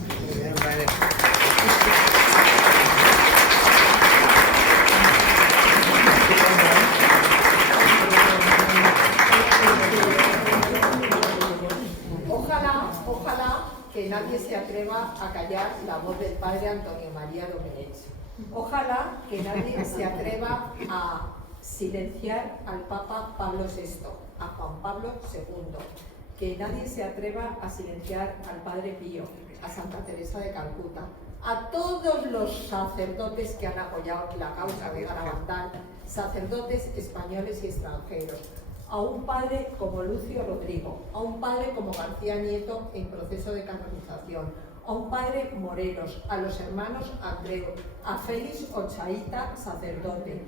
Ojalá que nadie se atreva a callar la voz del padre Antonio María Domenech. Ojalá que nadie se atreva a silenciar al Papa Pablo VI, a Juan Pablo II. Que nadie se atreva a silenciar al Padre Pío, a Santa Teresa de Calcuta, a todos los sacerdotes que han apoyado la causa de Garabandal, sacerdotes españoles y extranjeros, a un padre como Lucio Rodrigo, a un padre como García Nieto en proceso de canonización, a un padre Morelos, a los hermanos Andreu, a Félix Ochaíta, sacerdote,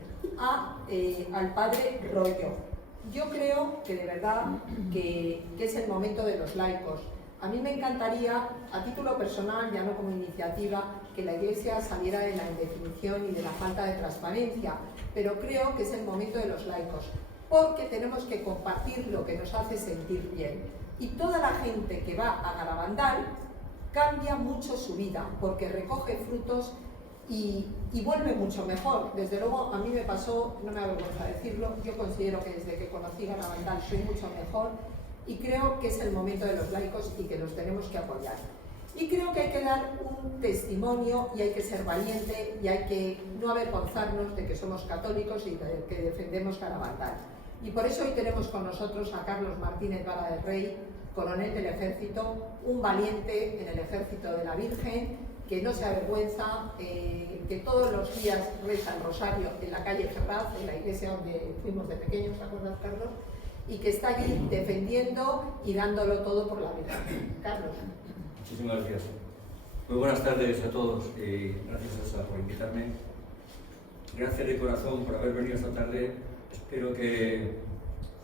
al padre Rollo. Yo creo que de verdad que es el momento de los laicos. A mí me encantaría, a título personal, ya no como iniciativa, que la Iglesia saliera de la indefinición y de la falta de transparencia, pero creo que es el momento de los laicos, porque tenemos que compartir lo que nos hace sentir bien. Y toda la gente que va a Garabandal cambia mucho su vida, porque recoge frutos y vuelve mucho mejor. Desde luego, a mí me pasó, no me avergüenza decirlo, yo considero que desde que conocí Garabandal soy mucho mejor y creo que es el momento de los laicos y que los tenemos que apoyar. Y creo que hay que dar un testimonio y hay que ser valiente y hay que no avergonzarnos de que somos católicos y de que defendemos Garabandal. Y por eso hoy tenemos con nosotros a Carlos Martínez Vara del Rey, coronel del Ejército, un valiente en el Ejército de la Virgen, que no se avergüenza, que todos los días reza el rosario en la calle Ferraz, en la iglesia donde fuimos de pequeños, ¿te acuerdas, Carlos? Y que está allí defendiendo y dándolo todo por la vida. Carlos. Muchísimas gracias. Muy buenas tardes a todos y gracias Elsa por invitarme. Gracias de corazón por haber venido esta tarde. Espero que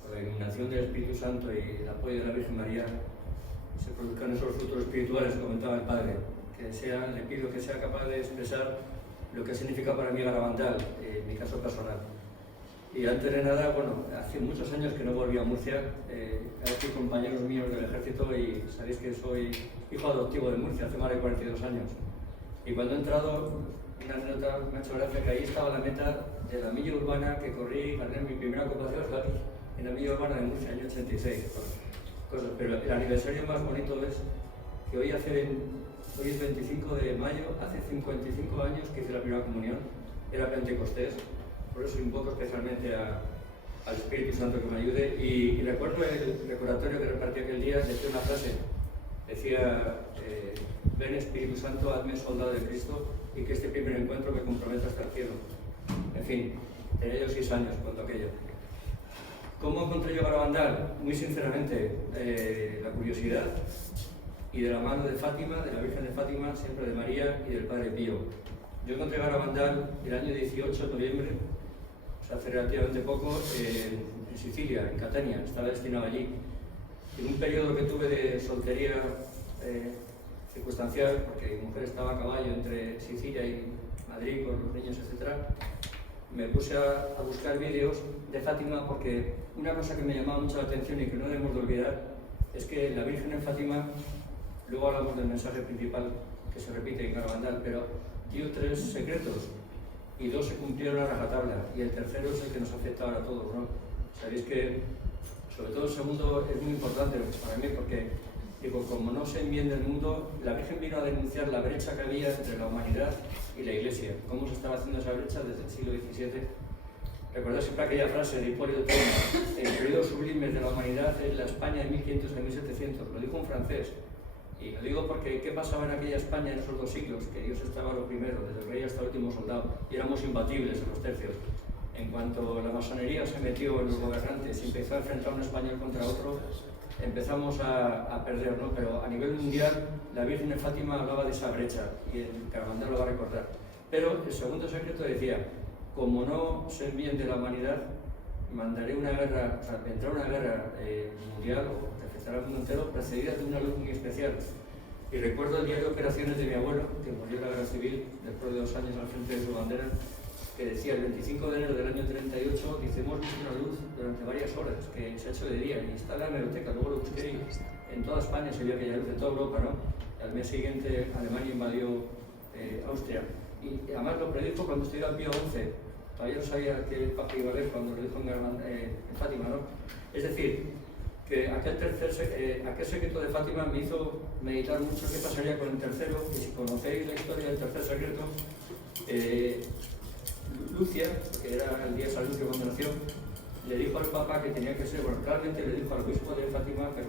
con la iluminación del Espíritu Santo y el apoyo de la Virgen María se produzcan esos frutos espirituales que comentaba el Padre. Le pido que sea capaz de expresar lo que significa para mí Garabandal, en mi caso personal. Y antes de nada, bueno, hace muchos años que no volví a Murcia. Aquí compañeros míos del ejército y sabéis que soy hijo adoptivo de Murcia hace más de 42 años. Y cuando he entrado, una anécdota me ha hecho gracia que ahí estaba la meta de la milla urbana que corrí, gané mi primera Copa Ciudad en la milla urbana de Murcia, año 86. Cosas. Pero el aniversario más bonito es que hoy es 25 de mayo, hace 55 años que hice la primera comunión, era Pentecostés, por eso invoco especialmente al Espíritu Santo que me ayude. Y recuerdo el recordatorio que repartí aquel día, decía una frase, decía, ven Espíritu Santo, hazme soldado de Cristo y que este primer encuentro me comprometa hasta el cielo. En fin, tenía yo 6 años cuando aquello. ¿Cómo encontré yo Garabandal? Muy sinceramente, la curiosidad y de la mano de Fátima, de la Virgen de Fátima, siempre de María y del Padre Pío. Yo encontré Garabandal el año 18 de noviembre, o sea, hace relativamente poco, en Sicilia, en Catania, estaba destinado allí. En un periodo que tuve de soltería circunstancial, porque mi mujer estaba a caballo entre Sicilia y Madrid con los niños, etc., me puse a buscar vídeos de Fátima porque una cosa que me llamaba mucho la atención y que no debemos de olvidar es que la Virgen en Fátima, luego hablamos del mensaje principal que se repite en Garabandal, pero dio 3 secretos y 2 se cumplieron a rajatabla y el tercero es el que nos afecta ahora a todos, ¿no? Sabéis que sobre todo el segundo es muy importante para mí porque digo, como no se enmienda el mundo, la Virgen vino a denunciar la brecha que había entre la humanidad y la Iglesia, cómo se estaba haciendo esa brecha desde el siglo XVII. Recordad siempre aquella frase de Hipólito Toma, el periodo sublime de la humanidad es la España de 1500 a 1700, lo dijo un francés. Y lo digo porque ¿qué pasaba en aquella España en esos 2 siglos? Que Dios estaba lo primero, desde el rey hasta el último soldado, y éramos imbatibles en los tercios. En cuanto la masonería se metió en los gobernantes y empezó a enfrentar un español contra otro, empezamos a perder, ¿no? Pero a nivel mundial, la Virgen de Fátima hablaba de esa brecha, y el Garabandal lo va a recordar. Pero el segundo secreto decía, como no se enmiende la humanidad, mandaré una guerra, o sea, vendrá una guerra mundial, o que afectará al mundo entero, precedida de una luz muy especial. Y recuerdo el diario de operaciones de mi abuelo, que murió en la guerra civil, después de 2 años al frente de su bandera, que decía, el 25 de enero del año 38, dice, hemos visto una luz durante varias horas, que se ha hecho de día, y está en la hemeroteca, luego lo busqué, y en toda España se vio aquella luz, de toda Europa, ¿no? Al mes siguiente Alemania invadió Austria, y además lo predijo cuando estudiaba en Pío XI, todavía no sabía que el Papa iba a ver cuando lo dijo en Fátima, ¿no? Es decir, que aquel secreto de Fátima me hizo meditar mucho qué pasaría con el tercero, y si conocéis la historia del tercer secreto, Lucia, que era el día de San Lucio cuando nació, le dijo al Papa que tenía que ser, bueno, realmente le dijo al obispo de Fátima, pero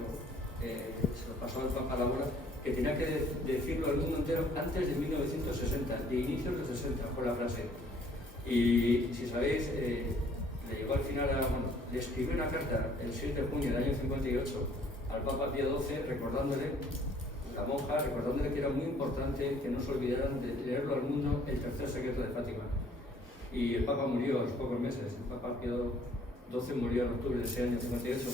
se lo pasó al Papa a la bola, que tenía que decirlo al mundo entero antes de 1960, de inicios de 60, fue la frase. Y si sabéis, le llegó al final le escribió una carta el 7 de junio del año 58 al Papa Pío XII, recordándole, la monja, recordándole que era muy importante que no se olvidaran de leerlo al mundo el tercer secreto de Fátima. Y el Papa murió a los pocos meses, el Papa Pío XII murió en octubre de ese año 58.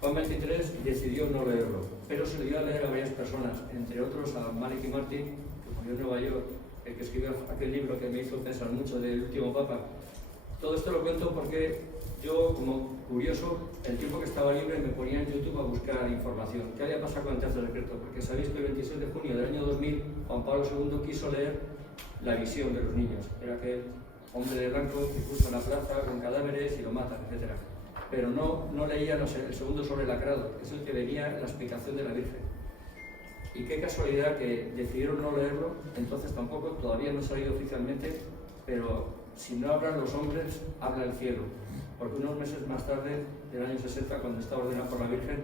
Juan XXIII decidió no leerlo, pero se lo dio a leer a varias personas, entre otros a Maliki Martin, que murió en Nueva York, el que escribió aquel libro que me hizo pensar mucho del último Papa. Todo esto lo cuento porque yo, como curioso, el tiempo que estaba libre me ponía en YouTube a buscar información. ¿Qué había pasado con el tercer secreto? Porque sabéis que el 26 de junio del año 2000, Juan Pablo II quiso leer la visión de los niños. Era aquel hombre de blanco que puso en la plaza con cadáveres y lo matan, etc. Pero no leía el segundo sobre el lacrado, que es el que venía en la explicación de la Virgen. Y qué casualidad que decidieron no leerlo, entonces tampoco, todavía no ha salido oficialmente, pero si no hablan los hombres, habla el cielo. Porque unos meses más tarde, del año 60, cuando está ordenada por la Virgen,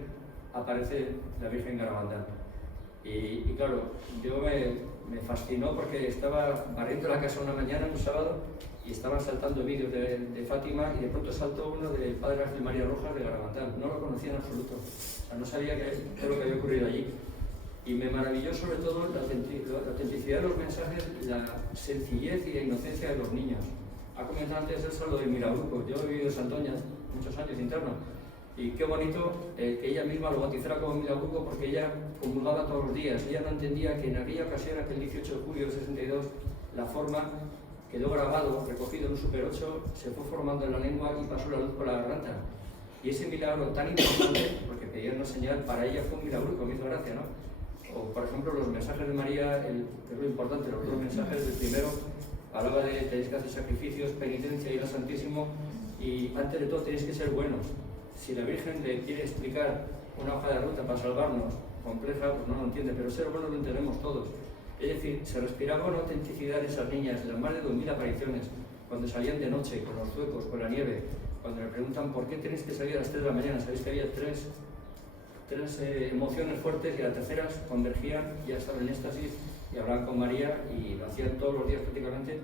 aparece la Virgen Garabandal. Y claro, yo me fascinó porque estaba barriendo la casa una mañana, un sábado, y estaban saltando vídeos de Fátima, y de pronto saltó uno del Padre Ángel María Rojas de Garabandal. No lo conocía en absoluto, o sea, no sabía qué lo que había ocurrido allí. Y me maravilló sobre todo la autenticidad de los mensajes, la sencillez y la inocencia de los niños. Ha comentado antes Elsa lo de Mirabruco. Yo he vivido en Santoña muchos años interno, y qué bonito que ella misma lo bautizara como Mirabruco, porque ella comulgaba todos los días. Ella no entendía que en aquella ocasión, aquel 18 de julio del 62, la forma quedó grabado, recogido en un Super 8, se fue formando en la lengua y pasó la luz por la garganta. Y ese milagro tan importante, porque pedía una señal, para ella fue un milagro, me hizo gracia, ¿no? O, por ejemplo, los mensajes de María, que es lo importante, los dos mensajes. El primero hablaba de tenéis que hacer sacrificios, penitencia, ir al Santísimo, y antes de todo tenéis que ser buenos. Si la Virgen le quiere explicar una hoja de ruta para salvarnos, compleja, pues no lo entiende, pero ser buenos lo entendemos todos. Es decir, se respiraba una autenticidad de esas niñas, las más de 2000 apariciones, cuando salían de noche, con los zuecos, con la nieve, cuando le preguntan por qué tenéis que salir a las 3 de la mañana, sabéis que había tres emociones fuertes y las terceras convergían, ya estaban en éxtasis y hablaban con María y lo hacían todos los días prácticamente,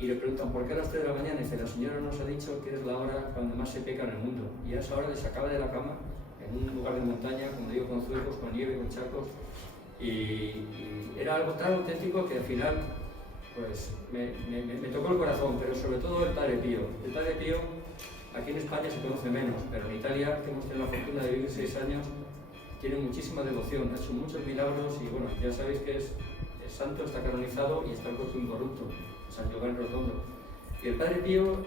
y le preguntan por qué a las 3 de la mañana, y dice, la Señora nos ha dicho que es la hora cuando más se peca en el mundo, y a esa hora les sacaba de la cama en un lugar de montaña, como digo, con zuecos, con nieve, con charcos, y era algo tan auténtico que al final pues me tocó el corazón, pero sobre todo el Padre Pío. El Padre Pío aquí en España se conoce menos, pero en Italia, que hemos tenido la fortuna de vivir 6 años, tiene muchísima devoción, ha hecho muchos milagros y bueno, ya sabéis que es santo, está canonizado y está el cuerpo incorrupto, San Giovanni Rotondo. Y el Padre Pío,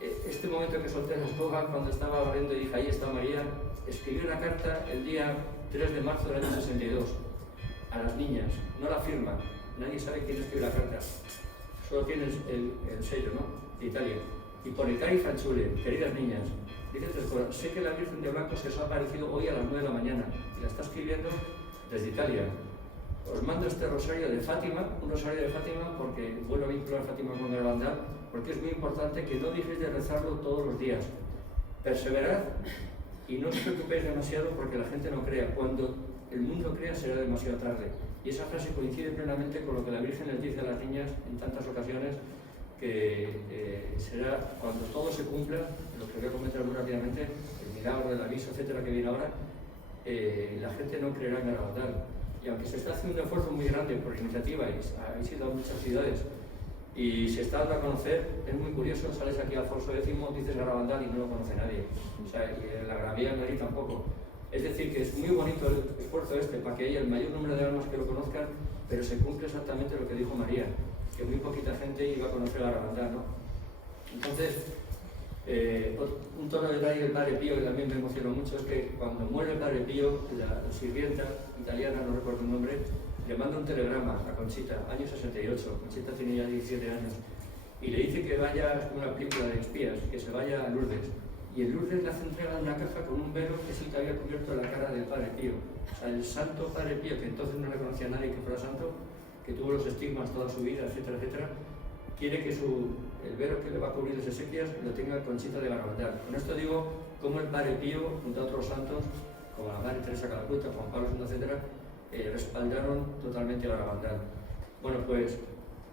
este momento que solté la escoba cuando estaba barriendo y dije, ahí está María, escribió una carta el día 3 de marzo del año 62 a las niñas, no la firma, nadie sabe quién escribe la carta, solo tiene el sello, ¿no?, de Italia. Y pone Cari Fanciulle, queridas niñas, dice 3 cosas, sé que la Virgen de Blanco se os ha aparecido hoy a las 9 de la mañana y la está escribiendo desde Italia. Os mando este rosario de Fátima, un rosario de Fátima porque vuelvo a vincular Fátima con Garabandal, porque es muy importante que no dejéis de rezarlo todos los días. Perseverad y no os preocupéis demasiado porque la gente no crea. Cuando el mundo crea será demasiado tarde. Y esa frase coincide plenamente con lo que la Virgen les dice a las niñas en tantas ocasiones, que será cuando todo se cumpla, lo que voy a comentar muy rápidamente, el milagro del aviso, etcétera, que viene ahora, la gente no creerá en Garabandal. Y aunque se está haciendo un esfuerzo muy grande por iniciativa y habéis ido a muchas ciudades y se está dando a conocer, es muy curioso, sales aquí a Alfonso X, dices Garabandal y no lo conoce nadie. O sea, y en la Gravía en Madrid tampoco. Es decir, que es muy bonito el esfuerzo para que haya el mayor número de almas que lo conozcan, pero se cumple exactamente lo que dijo María, que muy poquita gente iba a conocer a Garabandal, ¿no? Entonces, un tono de detalle del Padre Pío que también me emocionó mucho es que cuando muere el Padre Pío, la sirvienta italiana, no recuerdo el nombre, le manda un telegrama a Conchita, año 68, Conchita tiene ya 17 años, y le dice que vaya, es como una película de espías, que se vaya a Lourdes. Y en Lourdes le hace entrega de una caja con un velo que es el que había cubierto la cara del Padre Pío. O sea, el santo Padre Pío, que entonces no le conocía a nadie que fuera santo, que tuvo los estigmas toda su vida, etcétera, etcétera, quiere que el velo que le va a cubrir las exequias lo tenga Conchita de Garabandal. Con esto digo cómo el Padre Pío, junto a otros santos, como la Madre Teresa Calcuta, Juan Pablo II, etcétera, respaldaron totalmente a Garabandal. Bueno, pues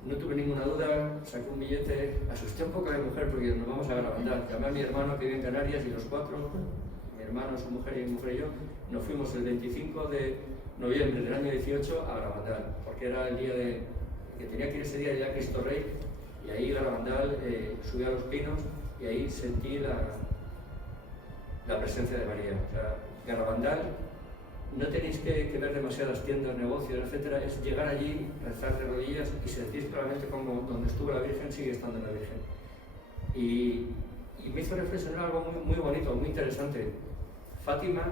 no tuve ninguna duda, saqué un billete, asusté un poco a mi mujer porque nos vamos a Garabandal. Llamé a mi hermano que vive en Canarias y los 4, mi hermano, su mujer y mi mujer y yo, nos fuimos el 25 de noviembre del año 18 a Garabandal, porque era el día que tenía que ir ese día ya Cristo Rey, y ahí Garabandal subí a los pinos y ahí sentí la presencia de María. O sea, Garabandal, no tenéis que ver demasiadas tiendas, negocios, etcétera, es llegar allí, rezar de rodillas y sentir claramente como donde estuvo la Virgen sigue estando la Virgen. Y me hizo reflexionar algo muy, muy bonito, muy interesante. Fátima,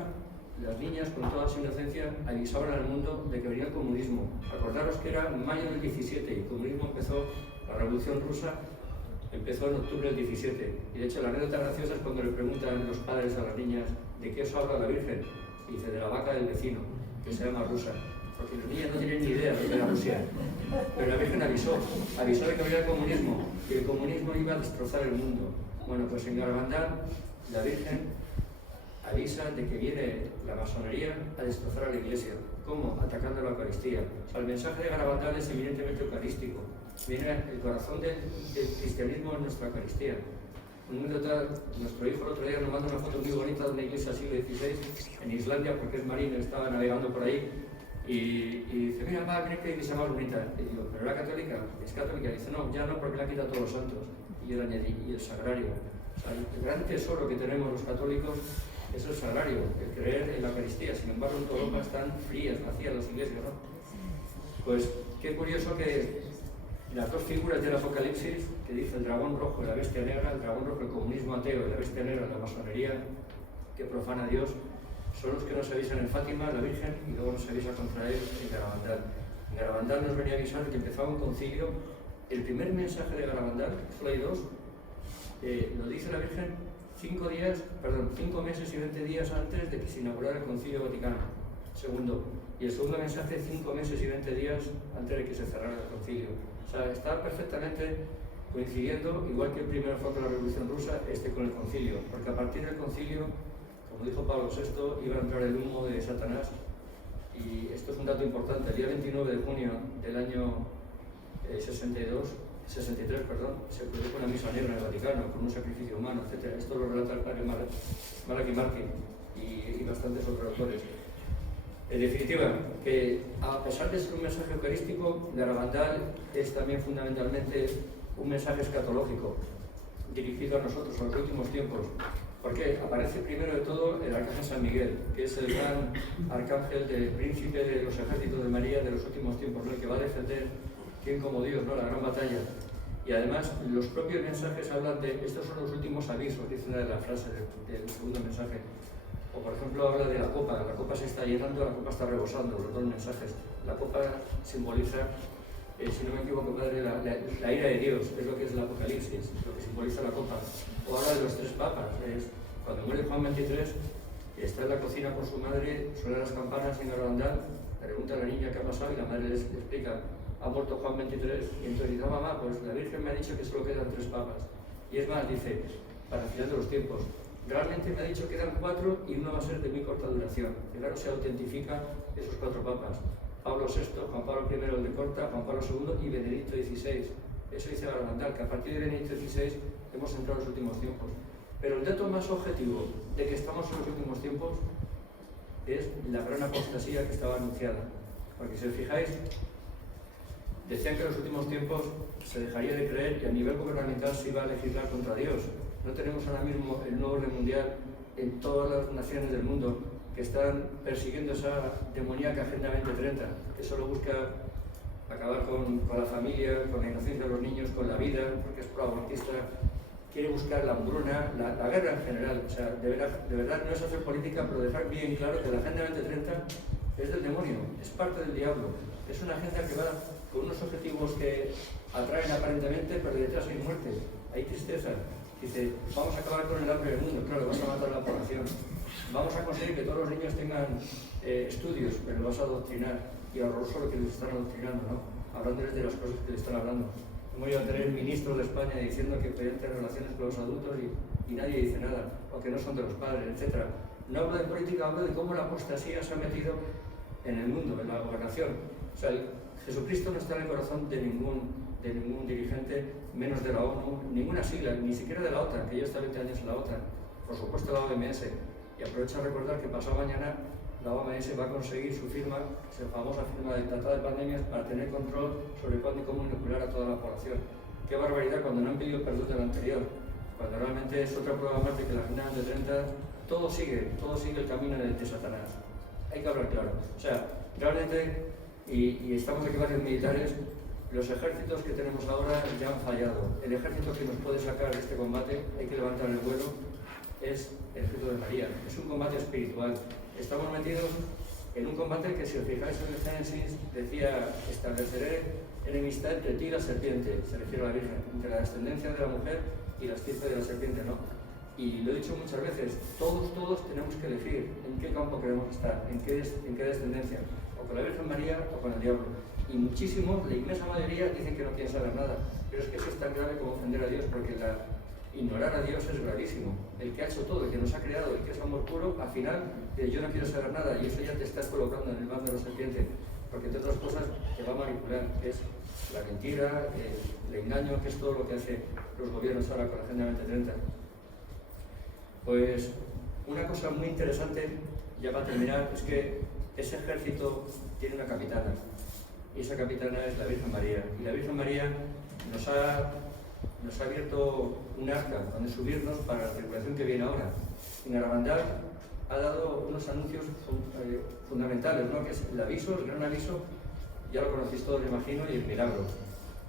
las niñas con toda su inocencia avisaban al mundo de que venía el comunismo. Acordaros que era mayo del 17 y el comunismo empezó, la Revolución Rusa empezó en octubre del 17. Y de hecho la anécdota graciosa es cuando le preguntan los padres a las niñas ¿de qué os habla la Virgen? Y dice, de la vaca del vecino, que se llama Rusa. Porque los niños no tienen ni idea de lo que era Rusia. Pero la Virgen avisó de que había el comunismo, que el comunismo iba a destrozar el mundo. Bueno, pues en Garabandal, la Virgen avisa de que viene la masonería a destrozar a la Iglesia. ¿Cómo? Atacando la Eucaristía. O sea, el mensaje de Garabandal es evidentemente eucarístico. Viene el corazón del cristianismo en nuestra Eucaristía. Nuestro hijo el otro día nos manda una foto muy bonita de una iglesia del siglo XVI en Islandia, porque es marino, estaba navegando por ahí, y dice, mira, mira qué iglesia más bonita. Y digo, ¿pero era católica? ¿Es católica? Y dice, no, ya no, porque la quita todos los santos. Y yo le añadí, y el sagrario. O sea, el gran tesoro que tenemos los católicos es el sagrario, el creer en la Eucaristía. Sin embargo, en toda Europa están frías, vacías las iglesias, ¿no? Pues qué curioso que las dos figuras del Apocalipsis, que dice el dragón rojo y la bestia negra, el dragón rojo el comunismo ateo y la bestia negra la masonería que profana a Dios, son los que nos avisan en Fátima, la Virgen, y luego nos avisa contra él en Garabandal. En Garabandal nos venía a avisar que empezaba un concilio. El primer mensaje de Garabandal, solo hay dos, lo dice la Virgen 5 meses y 20 días antes de que se inaugurara el Concilio Vaticano II. Y el segundo mensaje 5 meses y 20 días antes de que se cerrara el concilio. O sea, está perfectamente coincidiendo, igual que el primero fue con la Revolución Rusa, con el concilio. Porque a partir del concilio, como dijo Pablo VI, iba a entrar el humo de Satanás. Y esto es un dato importante. El día 29 de junio del año 63, se produjo una misa negra en el Vaticano con un sacrificio humano, etc. Esto lo relata el padre Malachi Martin y bastantes otros autores. En definitiva, que a pesar de ser un mensaje eucarístico, Garabandal es también fundamentalmente un mensaje escatológico dirigido a nosotros, a los últimos tiempos. Porque aparece primero de todo el arcángel San Miguel, que es el gran arcángel del príncipe de los ejércitos de María de los últimos tiempos, ¿no? El que va a defender quién como Dios, ¿no? La gran batalla. Y además, los propios mensajes hablan de estos son los últimos avisos, dice una de las frases del segundo mensaje. O por ejemplo habla de la copa se está llenando, la copa está rebosando, los dos mensajes. La copa simboliza, si no me equivoco, padre, la ira de Dios, es lo que es el Apocalipsis, lo que simboliza la copa. O habla de los tres papas, cuando muere Juan XXIII, está en la cocina con su madre, suenan las campanas en Garabandal, pregunta a la niña qué ha pasado y la madre le explica, ha muerto Juan XXIII, y entonces dice, mamá, pues la Virgen me ha dicho que solo quedan 3 papas. Y es más, dice, para el final de los tiempos, realmente me ha dicho que quedan 4 y uno va a ser de muy corta duración. Y claro, se autentifican esos 4 papas. Pablo VI, Juan Pablo I el de corta, Juan Pablo II y Benedicto XVI. Eso dice Garabandal, que a partir de Benedicto XVI hemos entrado en los últimos tiempos. Pero el dato más objetivo de que estamos en los últimos tiempos es la gran apostasía que estaba anunciada. Porque si os fijáis, decían que en los últimos tiempos se dejaría de creer y a nivel gubernamental se iba a legislar contra Dios. No tenemos ahora mismo el nuevo orden mundial en todas las naciones del mundo que están persiguiendo esa demoníaca Agenda 2030, que solo busca acabar con la familia, con la inocencia de los niños, con la vida, porque es proabortista, quiere buscar la hambruna, la guerra en general. O sea, de verdad no es hacer política, pero dejar bien claro que la Agenda 2030 es del demonio, es parte del diablo. Es una agenda que va con unos objetivos que atraen aparentemente, pero detrás hay muerte, hay tristeza. Dice, vamos a acabar con el hambre del mundo, claro, vas a matar a la población. Vamos a conseguir que todos los niños tengan estudios, pero los vas a adoctrinar. Y horroroso lo que les están adoctrinando, ¿no? Hablándoles de las cosas que les están hablando. Hemos ido a tener ministros de España diciendo que pueden tener relaciones con los adultos y nadie dice nada, o que no son de los padres, etc. No hablo de política, hablo de cómo la apostasía se ha metido en el mundo, en la gobernación. O sea, Jesucristo no está en el corazón de ningún dirigente, menos de la ONU, ninguna sigla, ni siquiera de la OTAN, que ya está 20 años en la OTAN, por supuesto la OMS. Y aprovecho a recordar que pasado mañana la OMS va a conseguir su firma, su famosa firma del Tratado de Pandemias, para tener control sobre cuándo y cómo inocular a toda la población. Qué barbaridad cuando no han pedido perdón del anterior, cuando realmente es otra prueba más de que la Agenda 2030 todo sigue el camino de Satanás. Hay que hablar claro. O sea, realmente, y estamos aquí varios militares, los ejércitos que tenemos ahora ya han fallado. El ejército que nos puede sacar de este combate, hay que levantar el vuelo, es el ejército de María. Es un combate espiritual. Estamos metidos en un combate que, si os fijáis en el Génesis, decía, estableceré enemistad entre ti y la serpiente, se refiere a la Virgen, entre la descendencia de la mujer y la estirpe de la serpiente, ¿no? Y lo he dicho muchas veces, todos tenemos que elegir en qué campo queremos estar, en qué descendencia, o con la Virgen María o con el diablo. Y muchísimos, la inmensa mayoría, dicen que no quieren saber nada, pero es que eso es tan grave como ofender a Dios, porque ignorar a Dios es gravísimo. El que ha hecho todo, el que nos ha creado, el que es amor puro, al final yo no quiero saber nada, y eso ya te estás colocando en el bando de la serpiente, porque entre otras cosas te va a manipular, que es la mentira, el engaño, que es todo lo que hacen los gobiernos ahora con la Agenda 2030. Pues una cosa muy interesante, ya para terminar, es que ese ejército tiene una capitana, y esa capitana es la Virgen María. Y la Virgen María nos ha abierto un arca donde subirnos para la tribulación que viene ahora. En Garabandal ha dado unos anuncios fundamentales, ¿no? Que es el aviso, el gran aviso, ya lo conocéis todos, me imagino, y el milagro.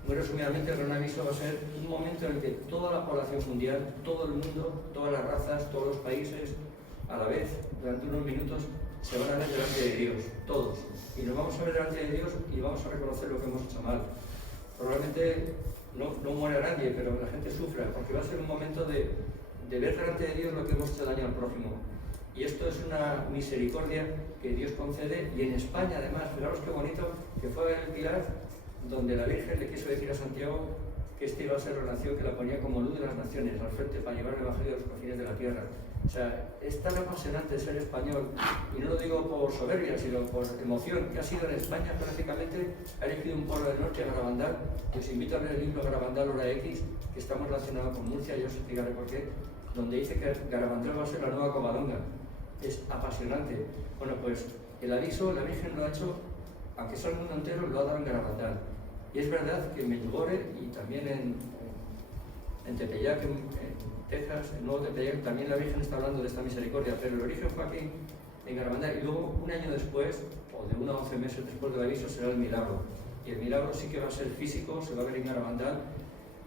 muy resumidamente, el gran aviso va a ser un momento en el que toda la población mundial, todo el mundo, todas las razas, todos los países, a la vez, durante unos minutos, se van a ver delante de Dios, todos. Y nos vamos a ver delante de Dios y vamos a reconocer lo que hemos hecho mal. Probablemente no muera nadie, pero la gente sufra, porque va a ser un momento de ver delante de Dios lo que hemos hecho daño al prójimo. Y esto es una misericordia que Dios concede, y en España además, fijaros qué bonito, que fue el Pilar, donde la Virgen le quiso decir a Santiago que este iba a ser la nación que la ponía como luz de las naciones, al frente para llevar el Evangelio a los confines de la tierra. O sea, es tan apasionante ser español, y no lo digo por soberbia, sino por emoción, que ha sido en España prácticamente, ha elegido un pueblo del norte, Garabandal, que os invito a ver el libro Garabandal Hora X, que está muy relacionado con Murcia, y os explicaré por qué, donde dice que Garabandal va a ser la nueva Covadonga. Es apasionante. Bueno, pues el aviso, la Virgen lo ha hecho, aunque sea el mundo entero, lo ha dado en Garabandal. Y es verdad que en Medjugorje y también en Tepeyac, en Texas, en Nuevo Tepeyac, también la Virgen está hablando de esta misericordia, pero el origen fue aquí, en Garabandal, y luego un año después, o de 1 a 11 meses después del aviso, será el milagro. Y el milagro sí que va a ser físico, se va a ver en Garabandal,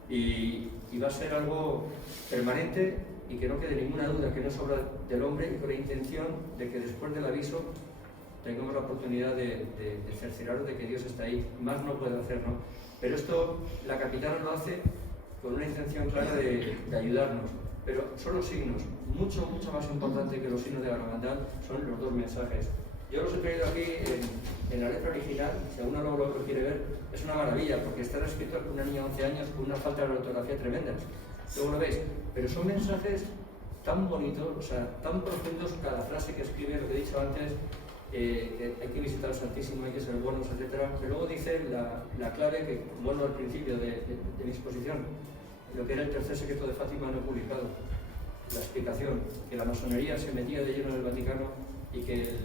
y va a ser algo permanente, y que no quede ninguna duda que no es obra del hombre, y con la intención de que después del aviso tengamos la oportunidad de cercioraros de que Dios está ahí. Más no puede hacer, ¿no? Pero esto la capitana lo hace con una intención clara de ayudarnos. Pero son los signos, mucho más importante que los signos de Garabandal son los dos mensajes. Yo los he traído aquí en la letra original, si alguno luego lo quiere ver, es una maravilla, porque está escrito por una niña de 11 años con una falta de ortografía tremenda. Luego lo veis, pero son mensajes tan bonitos, o sea, tan profundos, cada frase que escribe, lo que he dicho antes, hay que visitar al Santísimo, hay que ser buenos, etc. Pero luego dice la clave, que vuelvo al principio de mi exposición, lo que era el tercer secreto de Fátima no publicado, la explicación, que la masonería se metía de lleno en el Vaticano y que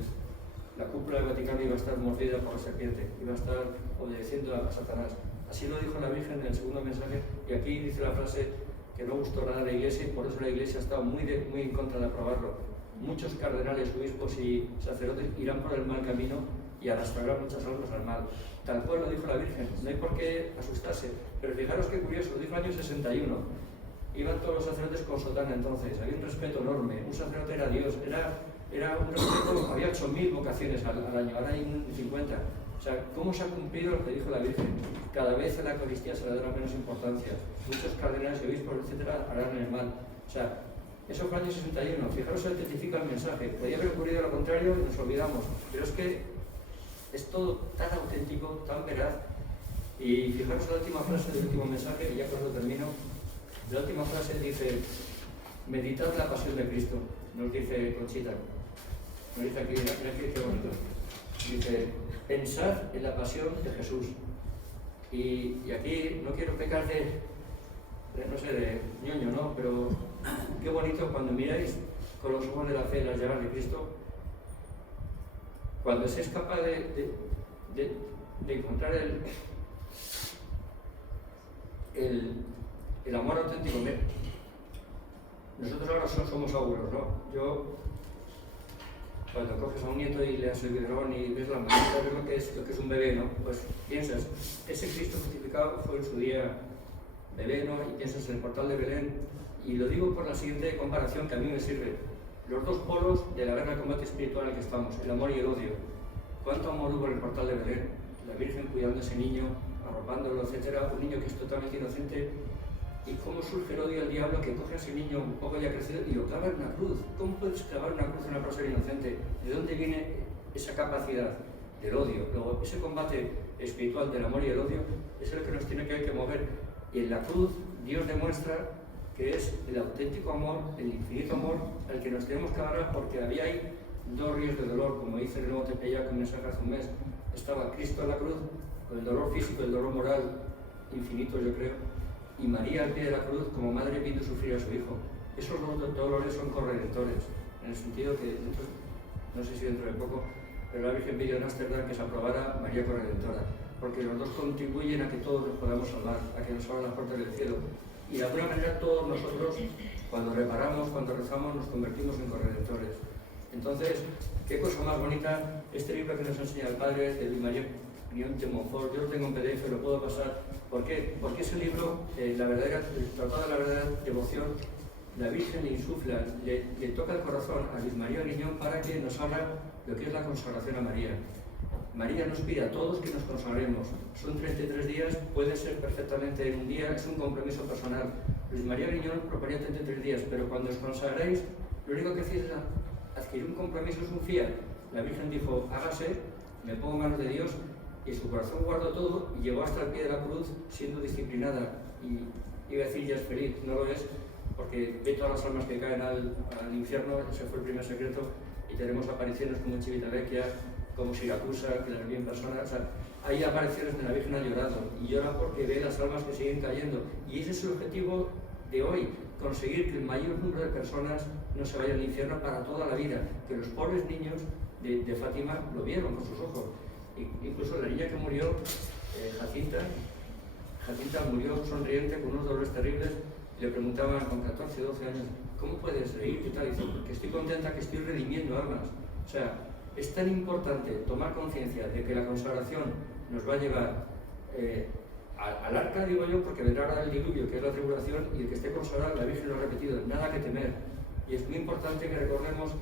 la cúpula del Vaticano iba a estar mordida por la serpiente, iba a estar obedeciendo a Satanás. Así lo dijo la Virgen en el segundo mensaje, y aquí dice la frase que no gustó nada a la Iglesia, y por eso la Iglesia ha estado muy en contra de aprobarlo. Muchos cardenales, obispos y sacerdotes irán por el mal camino y arrastrarán muchas almas al mal. Tal cual lo dijo la Virgen, no hay por qué asustarse. Pero fijaros qué curioso, lo dijo el año 61. Iban todos los sacerdotes con sotana entonces, había un respeto enorme, un sacerdote era Dios, era un respeto, había 8.000 vocaciones al año, ahora hay 50. O sea, ¿cómo se ha cumplido lo que dijo la Virgen? Cada vez a la Eucaristía se le dará menos importancia. Muchos cardenales y obispos, etcétera, harán el mal. O sea, eso fue el año 61. Fijaros, se autentifica el mensaje. Podría haber ocurrido lo contrario y nos olvidamos. Pero es que es todo tan auténtico, tan veraz. Y fijaros la última frase del último mensaje, y ya con lo termino. La última frase dice: meditad la pasión de Cristo. Nos dice Conchita. Nos dice aquí, qué bonito. Dice: pensad en la pasión de Jesús. Y aquí no quiero pecar de ñoño, ¿no? Pero qué bonito cuando miráis con los ojos de la fe las llagas de Cristo, cuando se es capaz de encontrar el amor auténtico. Nosotros ahora somos abuelos, ¿no? Yo, cuando coges a un nieto y le das el biberón y ves la manita, ves lo que es un bebé, ¿no? Pues piensas, ese Cristo crucificado fue en su día bebé, ¿no? Y piensas en el portal de Belén, y lo digo por la siguiente comparación que a mí me sirve. Los dos polos de la guerra de combate espiritual en la que estamos, el amor y el odio. ¿Cuánto amor hubo en el portal de Belén? La Virgen cuidando a ese niño, arropándolo, etcétera, un niño que es totalmente inocente. ¿Y cómo surge el odio del diablo, que coge a ese niño un poco ya crecido y lo clava en una cruz? ¿Cómo puedes clavar una cruz en una persona inocente? ¿De dónde viene esa capacidad del odio? Luego, ese combate espiritual del amor y el odio es el que nos tiene que mover. Y en la cruz Dios demuestra que es el auténtico amor, el infinito amor al que nos tenemos que agarrar, porque había ahí dos ríos de dolor, como dice el Nuevo Tepeyac, un mensaje hace un mes. Estaba Cristo en la cruz, con el dolor físico, el dolor moral infinito, yo creo, y María al pie de la cruz como madre viendo sufrir a su hijo. Esos dos dolores son corredentores, en el sentido que, no sé si dentro de poco, pero la Virgen pidió en Ámsterdam que se aprobara María Corredentora, porque los dos contribuyen a que todos nos podamos salvar, a que nos abran las puertas del cielo. Y de alguna manera todos nosotros, cuando reparamos, cuando rezamos, nos convertimos en corredentores. Entonces, qué cosa más bonita este libro que nos enseña el Padre de Luis María Griñón de Montfort, yo lo tengo en PDF, lo puedo pasar. ¿Por qué? Porque ese libro, el Tratado de la Verdadera Devoción, la Virgen le insufla, le toca el corazón a Luis María Griñón para que nos haga lo que es la consagración a María. María nos pide a todos que nos consagremos. Son 33 días, puede ser perfectamente en un día, es un compromiso personal. Luis María Griñón proponía 33 días, pero cuando os consagréis, lo único que hacéis es adquirir un compromiso, es un fiat. La Virgen dijo, hágase, me pongo en manos de Dios, y su corazón guardó todo y llegó hasta el pie de la cruz siendo disciplinada. Y iba a decir, ya es feliz, no lo es, porque ve todas las almas que caen al infierno, ese fue el primer secreto, y tenemos apariciones como Civitavecchia, como Siracusa, que las vi en persona. O sea, hay apariciones de la Virgen ha llorado, y llora porque ve las almas que siguen cayendo. Y ese es el objetivo de hoy, conseguir que el mayor número de personas no se vayan al infierno para toda la vida, que los pobres niños de Fátima lo vieron con sus ojos. Incluso la niña que murió, Jacinta murió sonriente con unos dolores terribles. Le preguntaban con 14, 12 años, ¿cómo puedes reírte y tal? Y dice, porque estoy contenta que estoy redimiendo almas. O sea, es tan importante tomar conciencia de que la consagración nos va a llevar al arca, digo yo, porque vendrá ahora el diluvio, que es la tribulación, y el que esté consagrado, la Virgen lo ha repetido, nada que temer. Y es muy importante que recordemos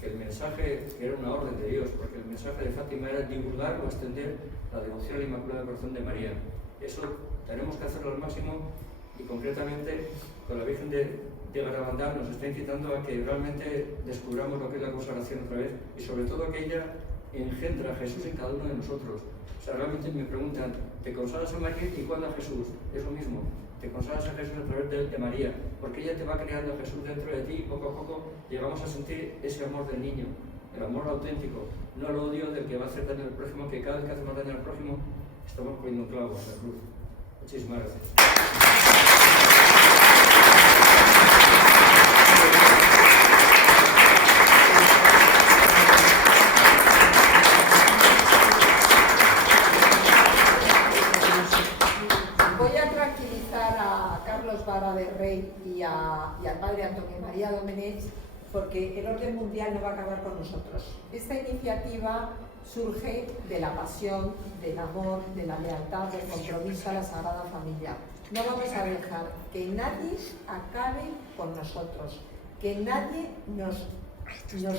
que el mensaje era una orden de Dios, porque el mensaje de Fátima era divulgar o extender la devoción al Inmaculado Corazón de María. Eso tenemos que hacerlo al máximo, y concretamente con la Virgen de Garabandal nos está incitando a que realmente descubramos lo que es la consagración otra vez, y sobre todo que ella engendra a Jesús en cada uno de nosotros. O sea, realmente me preguntan, ¿te consagras a María y cuándo a Jesús? Es lo mismo, te consagras a Jesús a través de María, porque ella te va creando a Jesús dentro de ti, y poco a poco llegamos a sentir ese amor del niño, el amor auténtico, no el odio del que va a hacer daño al prójimo, que cada vez que hacemos daño al prójimo estamos poniendo un clavo en la cruz. Muchísimas gracias. Voy a tranquilizar a Carlos Vara de Rey y al padre Antonio María Domenech, porque el orden mundial no va a acabar con nosotros. Esta iniciativa surge de la pasión, del amor, de la lealtad, del compromiso a la Sagrada Familia. No vamos a dejar que nadie acabe con nosotros, que nadie nos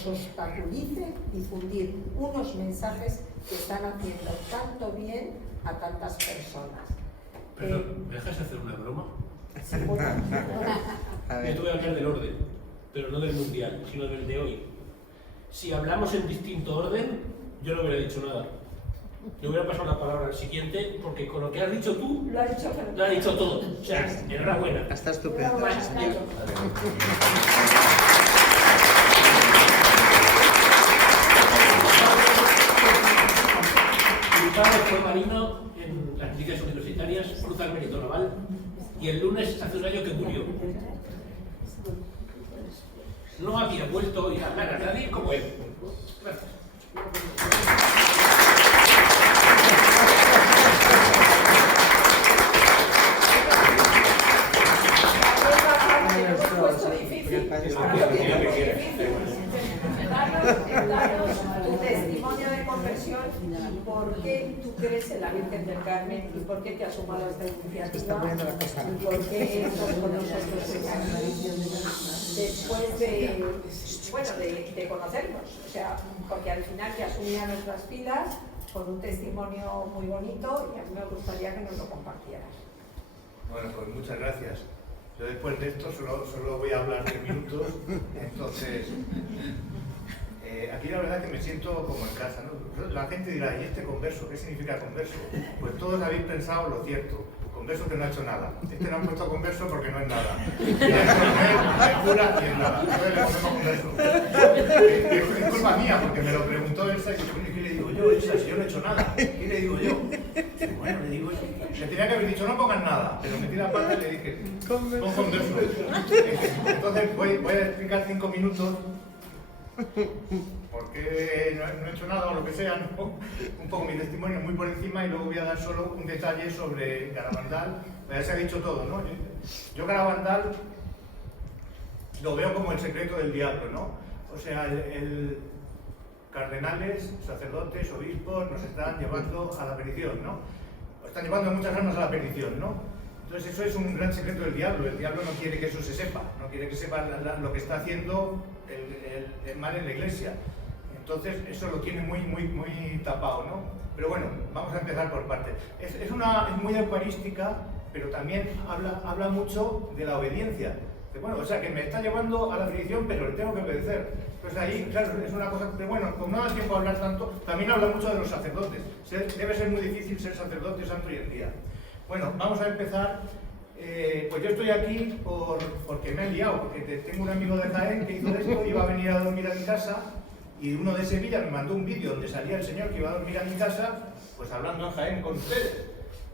obstaculice difundir unos mensajes que están haciendo tanto bien a tantas personas. Perdón, ¿me dejas hacer una broma? Sí, bueno. Yo te voy a hablar del orden, pero no del mundial, sino del de hoy. Si hablamos en distinto orden, yo no hubiera dicho nada. Yo hubiera pasado la palabra al siguiente, porque con lo que has dicho tú, Lo ha dicho, lo ha dicho todo. O sea, enhorabuena. Está estupendo, Bueno, sí, señor. Mi padre fue marino en las milicias universitarias, Cruz al Mérito Naval, y el lunes hace un año que murió. No había vuelto a oír hablar a nadie como él. Gracias. Danos tu testimonio de conversión y por qué tú crees en la Virgen del Carmen y por qué te has sumado a esta iniciativa y por qué estás con nosotros aquí después de conocernos. O sea, porque al final te has unido a nuestras filas con un testimonio muy bonito y a mí me gustaría que nos lo compartieras. Bueno, pues muchas gracias. Yo después de esto solo voy a hablar 10 minutos, entonces aquí la verdad es que me siento como en casa, ¿no? La gente dirá, ¿y este converso? ¿Qué significa converso? Pues todos habéis pensado lo cierto, converso que no ha hecho nada. Este lo han puesto converso porque no es nada. Y es cura y es nada. Entonces le ponemos converso. Es culpa mía porque me lo preguntó Elsa y yo, ¿qué le digo yo, Elsa? Si yo no he hecho nada, ¿qué le digo yo? Bueno, le digo yo. Le tenía que haber dicho, no pongas nada, pero metí la pata y le dije, pon converso. Entonces voy a explicar 5 minutos por qué no he hecho nada o lo que sea, ¿no? Un poco mi testimonio muy por encima y luego voy a dar solo un detalle sobre Garabandal. Ya se ha dicho todo, ¿no? Yo Garabandal lo veo como el secreto del diablo, ¿no? O sea, cardenales, sacerdotes, obispos nos están llevando a la perdición, ¿no? Nos están llevando muchas almas a la perdición, ¿no? Entonces eso es un gran secreto del diablo. El diablo no quiere que eso se sepa, no quiere que sepa lo que está haciendo el mal en la iglesia. Entonces eso lo tiene muy tapado, ¿no? Pero bueno, vamos a empezar por partes. Es muy eucarística, pero también habla mucho de la obediencia. Bueno, o sea, que me está llevando a la perdición, pero le tengo que obedecer. Entonces ahí, claro, es una cosa, pero bueno, como no da tiempo a hablar tanto, también habla mucho de los sacerdotes. Debe ser muy difícil ser sacerdote santo hoy en día. Bueno, vamos a empezar. Pues yo estoy aquí porque me he liado, porque tengo un amigo de Jaén que hizo esto, iba a venir a dormir a mi casa, y uno de Sevilla me mandó un vídeo donde salía el señor que iba a dormir a mi casa, pues hablando en Jaén con ustedes.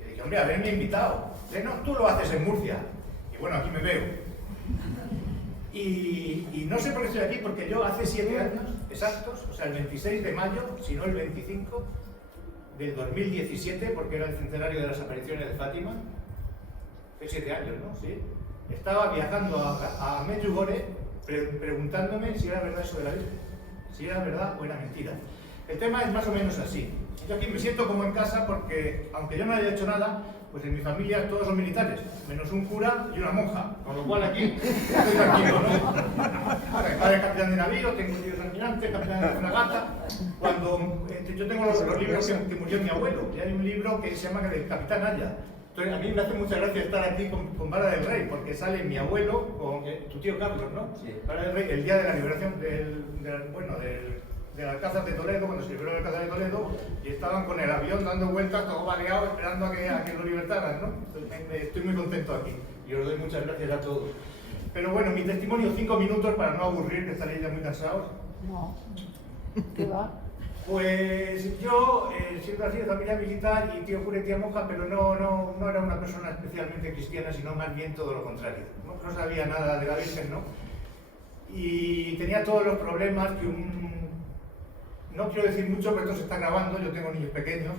Y dije, hombre, haberme invitado. No, tú lo haces en Murcia. Y bueno, aquí me veo. Y no sé por qué estoy aquí, porque yo hace 7 años exactos, o sea, el 26 de mayo, si no el 25 del 2017, porque era el centenario de las apariciones de Fátima, hace 7 años, ¿no? Sí. Estaba viajando a Medjugorje preguntándome si era verdad eso de la Virgen, si era verdad o era mentira. El tema es más o menos así. Yo aquí me siento como en casa porque, aunque yo no haya hecho nada, pues en mi familia todos son militares, menos un cura y una monja, con lo cual aquí estoy tranquilo, ¿no? Mi padre es capitán de navío, tengo tíos almirantes, capitán de fragata. Cuando yo tengo los libros que murió mi abuelo, y hay un libro que se llama El Capitán Aya. Entonces a mí me hace mucha gracia estar aquí con Vara del Rey, porque sale mi abuelo con tu tío Carlos, ¿no? Sí. Vara del Rey, el día de la liberación del Alcázar de Toledo, cuando se liberó el Alcázar de Toledo, y estaban con el avión dando vueltas, todo baleado, esperando a que lo libertaran, ¿no? Entonces, estoy muy contento aquí, y os doy muchas gracias a todos. Pero bueno, mi testimonio, 5 minutos para no aburrir, que estaréis ya muy cansados. No, ¿qué va? Pues yo, siendo así de familia militar y tío cura y tía monja, pero no era una persona especialmente cristiana, sino más bien todo lo contrario. No sabía nada de la Virgen, ¿no? Y tenía todos los problemas que no quiero decir mucho porque esto se está grabando, yo tengo niños pequeños,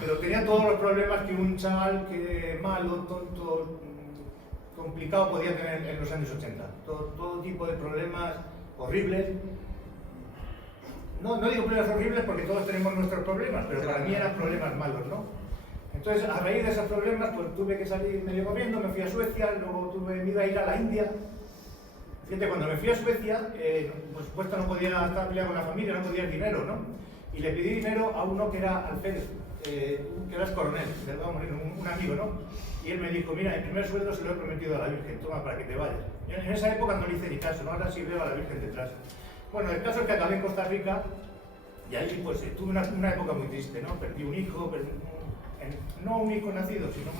pero tenía todos los problemas que un chaval malo, tonto, complicado podía tener en los años 80. Todo tipo de problemas horribles. No digo problemas horribles porque todos tenemos nuestros problemas, pero para mí eran problemas malos, ¿no? Entonces, a raíz de esos problemas, pues tuve que salir medio corriendo, me fui a Suecia, luego me iba a ir a la India. Fíjate, cuando me fui a Suecia, por supuesto no podía estar peleado con la familia, no podía dinero, ¿no? Y le pedí dinero a uno que era alférez, que era coronel, un amigo, ¿no? Y él me dijo, mira, el primer sueldo se lo he prometido a la Virgen, toma para que te vayas. Yo en esa época no le hice ni caso, ¿no? Ahora sí veo a la Virgen detrás. Bueno, el caso es que acabé en Costa Rica y ahí pues tuve una época muy triste, ¿no? Perdí un hijo, no un hijo nacido, sino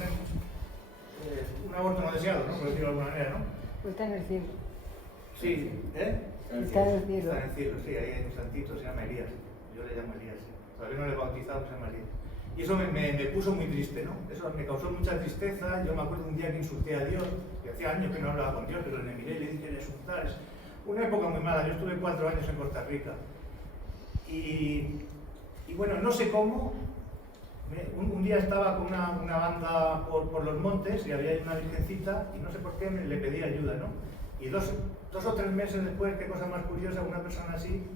un aborto no deseado, ¿no? Por decirlo de alguna manera, ¿no? Pues está en el cielo. Sí, ¿eh? Está en el cielo. Está en el cielo, sí, ahí hay un santito, se llama Elías. Yo le llamo Elías. Todavía no le he bautizado, se llama Elías. Y eso me puso muy triste, ¿no? Eso me causó mucha tristeza. Yo me acuerdo un día que insulté a Dios, que hacía años que no hablaba con Dios, pero le miré y le dije, eres insultar. Una época muy mala, yo estuve 4 años en Costa Rica. Y bueno, no sé cómo, un día estaba con una banda por los montes y había una virgencita y no sé por qué le pedí ayuda, ¿no? Y dos o tres meses después, qué cosa más curiosa, una persona así,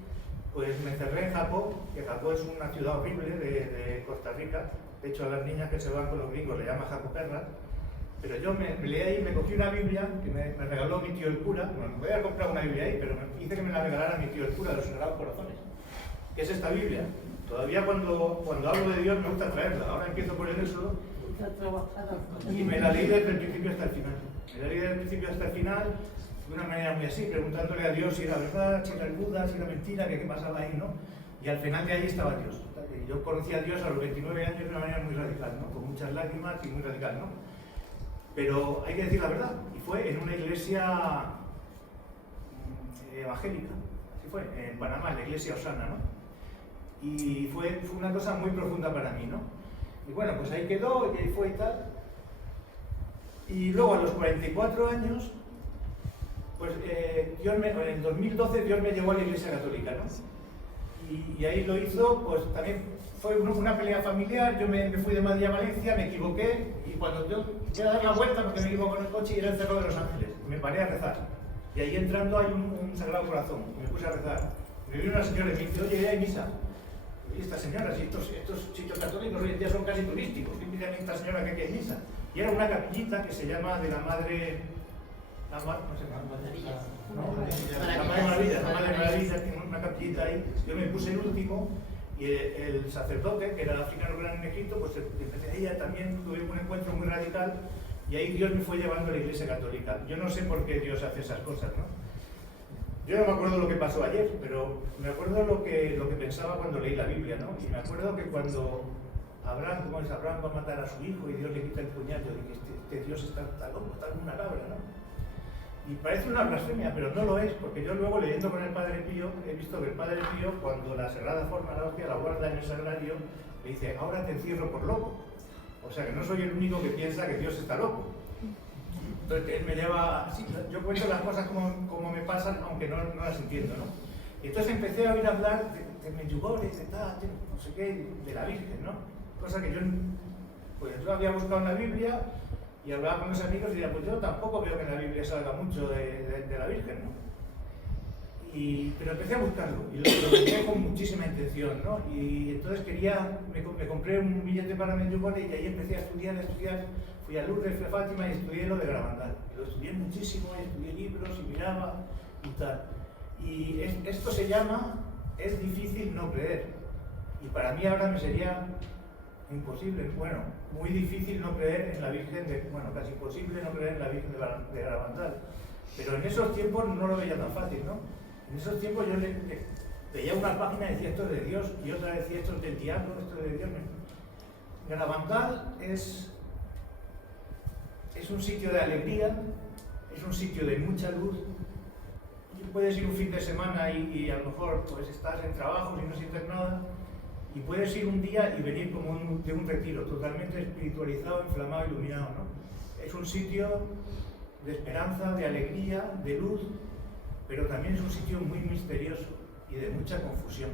pues me encerré en Japó, que Japó es una ciudad horrible de Costa Rica. De hecho, a las niñas que se van con los gringos le llaman Japo Perras. Pero yo me leí ahí, me cogí una Biblia que me regaló mi tío el cura. Bueno, me voy a comprar una Biblia ahí, pero me hice que me la regalara mi tío el cura de los Sagrados Corazones. ¿Qué es esta Biblia? Todavía cuando hablo de Dios me gusta traerla. Ahora empiezo por el Éxodo y me la leí desde el principio hasta el final. Me la leí desde el principio hasta el final de una manera muy así, preguntándole a Dios si era verdad, si era el Buda, si era mentira, qué pasaba ahí, ¿no? Y al final de ahí estaba Dios. Yo conocí a Dios a los 29 años de una manera muy radical, ¿no? Con muchas lágrimas y muy radical, ¿no? Pero hay que decir la verdad, y fue en una iglesia evangélica, así fue, en Panamá, en la iglesia Osana, ¿no? Y fue una cosa muy profunda para mí, ¿no? Y bueno, pues ahí quedó, y ahí fue y tal. Y luego a los 44 años, pues en el 2012 Dios me llevó a la iglesia católica, ¿no? Y ahí lo hizo, pues también fue una pelea familiar. Yo me fui de Madrid a Valencia, me equivoqué, y cuando yo voy a dar la vuelta porque me equivoco en el coche y era el Cerro de los Ángeles, me paré a rezar. Y ahí entrando hay un Sagrado Corazón, y me puse a rezar. me vino una señora y me dice, oye, hay misa. Y esta señora, si estos sitios católicos hoy en día son casi turísticos, ¿qué pide a mí esta señora que aquí hay misa? Y era una capillita que se llama de la Madre... La Madre Maravilla, tiene una capillita ahí. Yo me puse el último y el sacerdote, que era el africano gran en Egipto, pues empecé ella también, tuve un encuentro muy radical y ahí Dios me fue llevando a la Iglesia Católica. Yo no sé por qué Dios hace esas cosas, ¿no? Yo no me acuerdo lo que pasó ayer, pero me acuerdo lo que pensaba cuando leí la Biblia, ¿no? Y me acuerdo que cuando Abraham va a matar a su hijo y Dios le quita el puñal, yo dije, este Dios está loco, está como una cabra, ¿no? Y parece una blasfemia, pero no lo es, porque yo luego leyendo con el Padre Pío, he visto que el Padre Pío, cuando la Sagrada Forma de la Hostia la guarda en el sagrario, le dice, ahora te encierro por loco. O sea que no soy el único que piensa que Dios está loco. Entonces él me lleva, sí, yo cuento las cosas como me pasan, aunque no las entiendo, ¿no? Y entonces empecé a oír hablar de Medjugorje, de tal, no sé qué, de la Virgen, ¿no? Cosa que yo había buscado en la Biblia y hablaba con los amigos y decía, pues yo tampoco veo que en la Biblia salga mucho de la Virgen, ¿no? Pero empecé a buscarlo y lo busqué con muchísima intención, ¿no? Y entonces me compré un billete para Medjugorje y ahí empecé a estudiar. Fui a Lourdes, fui a Fátima y estudié lo de Garabandal. Lo estudié muchísimo, estudié libros y miraba y tal. Y esto se llama, es difícil no creer. Y para mí ahora me sería imposible, bueno, muy difícil no creer en la Virgen, casi imposible no creer en la Virgen de Garabandal. Pero en esos tiempos no lo veía tan fácil, ¿no? En esos tiempos yo veía una página y decía esto es de Dios, y otra decía esto es del diablo, esto es de Dios. Garabandal es un sitio de alegría, es un sitio de mucha luz. Puedes ir un fin de semana y a lo mejor pues estás en trabajo y no sientes nada, y puedes ir un día y venir como de un retiro, totalmente espiritualizado, inflamado, iluminado, ¿no? Es un sitio de esperanza, de alegría, de luz, pero también es un sitio muy misterioso y de mucha confusión.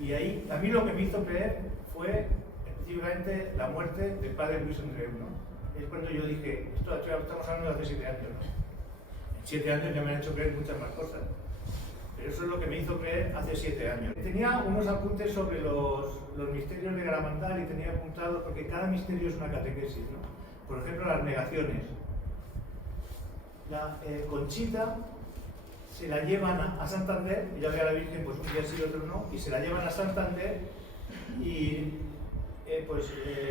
Y ahí, a mí lo que me hizo creer fue específicamente la muerte del padre Luis Andreu, ¿no? Es cuando yo dije, esto estamos hablando de hace 7 años, ¿no? En 7 años ya me han hecho creer muchas más cosas. Pero eso es lo que me hizo creer hace 7 años. Tenía unos apuntes sobre los misterios de Garabandal y tenía apuntados, porque cada misterio es una catequesis, ¿no? Por ejemplo, las negaciones. La Conchita se la llevan a Santander, ella ve a la Virgen pues un día sí y otro no, y se la llevan a Santander y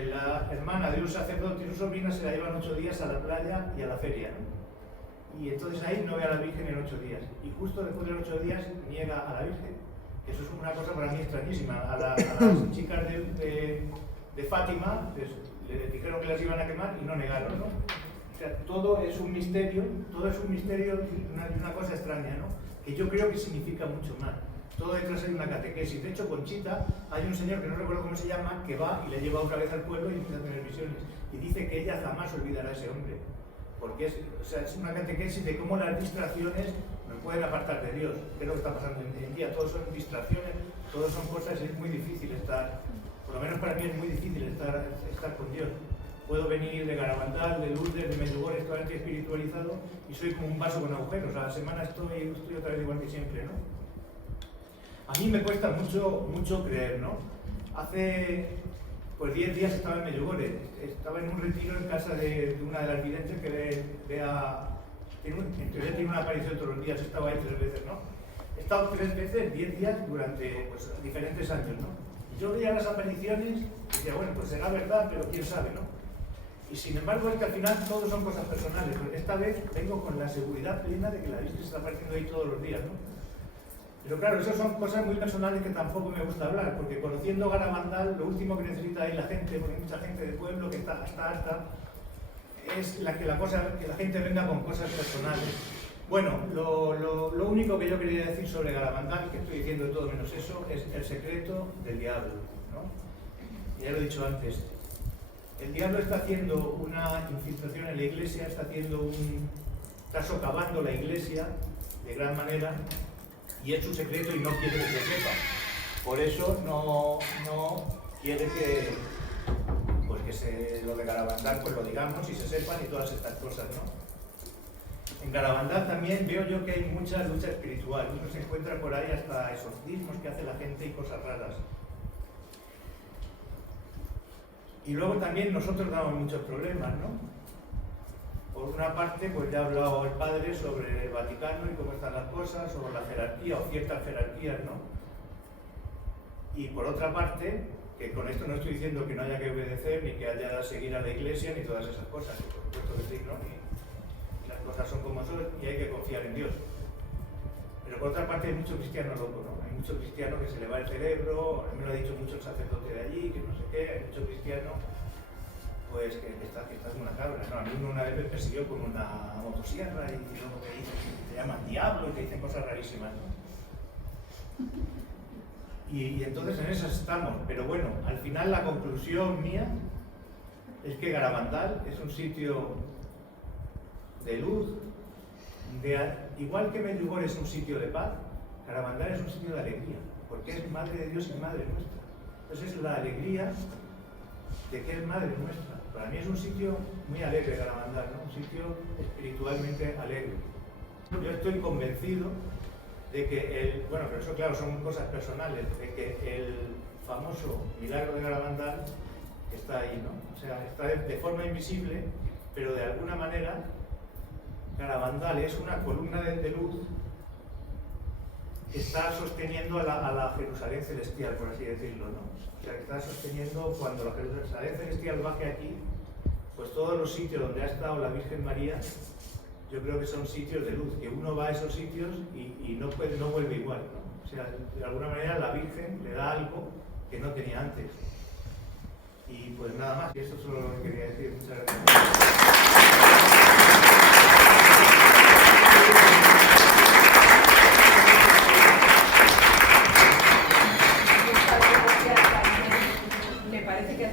la hermana de un sacerdote y su sobrina se la llevan 8 días a la playa y a la feria, ¿no? Y entonces ahí no ve a la Virgen en 8 días. Y justo después de los 8 días niega a la Virgen. Eso es una cosa para mí extrañísima. A las chicas de Fátima le dijeron que las iban a quemar y no negaron, ¿no? O sea, todo es un misterio y una cosa extraña, ¿no? Que yo creo que significa mucho más. Todo detrás hay una catequesis. De hecho, Conchita, hay un señor que no recuerdo cómo se llama, que va y le lleva otra vez al pueblo y empieza a tener visiones. Y dice que ella jamás olvidará a ese hombre. Porque es una catequesis de cómo las distracciones nos pueden apartar de Dios. ¿Qué es lo que está pasando hoy en día? Todos son distracciones, todos son cosas, es muy difícil estar, por lo menos para mí es muy difícil estar con Dios. Puedo venir de Garabandal, de Lourdes, de Medjugorje, estoy espiritualizado y soy como un vaso con agujeros. A la semana estoy otra vez igual que siempre, ¿no? A mí me cuesta mucho creer, ¿no? Hace 10 días estaba en Medjugorje, estaba en un retiro en casa de una de las videntes que en teoría tiene una aparición todos los días, estaba ahí 3 veces, ¿no? He estado 3 veces, 10 días durante diferentes años, ¿no? Yo veía las apariciones y decía, bueno, pues será verdad, pero quién sabe, ¿no? Y sin embargo es que al final todo son cosas personales, porque esta vez vengo con la seguridad plena de que la Virgen está apareciendo ahí todos los días, ¿no? Pero claro, esas son cosas muy personales que tampoco me gusta hablar, porque conociendo Garabandal, lo último que necesita ahí la gente, porque hay mucha gente del pueblo que está harta, es que la gente venga con cosas personales. Bueno, lo único que yo quería decir sobre Garabandal, que estoy diciendo todo menos eso, es el secreto del diablo, ¿no? Ya lo he dicho antes. El diablo está haciendo una infiltración en la iglesia, está socavando la iglesia de gran manera, y es su secreto y no quiere que se sepa. Por eso no quiere que lo de Garabandal pues lo digamos y se sepan y todas estas cosas, ¿no? En Garabandal también veo yo que hay mucha lucha espiritual. Uno se encuentra por ahí hasta exorcismos que hace la gente y cosas raras. Y luego también nosotros damos muchos problemas, ¿no? Por una parte, pues ya ha hablado el padre sobre el Vaticano y cómo están las cosas, sobre la jerarquía o ciertas jerarquías, ¿no? Y por otra parte, que con esto no estoy diciendo que no haya que obedecer, ni que haya que seguir a la Iglesia, ni todas esas cosas, que por supuesto que sí, ¿no? Y las cosas son como son y hay que confiar en Dios. Pero por otra parte hay mucho cristiano loco, ¿no? Hay mucho cristiano que se le va el cerebro, me lo ha dicho mucho el sacerdote de allí, que no sé qué, hay mucho cristiano pues que está como una cabra, ¿no? A mí una vez me persiguió con una motosierra y luego te llaman diablo y te dicen cosas rarísimas, ¿no? Y entonces en esas estamos, pero bueno, al final la conclusión mía es que Garabandal es un sitio de luz, igual que Medjugorje es un sitio de paz, Garabandal es un sitio de alegría, porque es Madre de Dios y Madre nuestra. Entonces es la alegría de que es Madre nuestra. Para mí es un sitio muy alegre Garabandal, ¿no? Un sitio espiritualmente alegre. Yo estoy convencido de que bueno, pero eso claro son cosas personales, de que el famoso milagro de Garabandal está ahí, ¿no? O sea, está de forma invisible, pero de alguna manera Garabandal es una columna de luz que está sosteniendo a la Jerusalén celestial, por así decirlo, ¿no? O sea, que está sosteniendo cuando la Jerusalén celestial baje aquí, pues todos los sitios donde ha estado la Virgen María, yo creo que son sitios de luz, que uno va a esos sitios y no vuelve igual, ¿no? O sea, de alguna manera la Virgen le da algo que no tenía antes. Y pues nada más, y eso es solo lo que quería decir. Muchas gracias.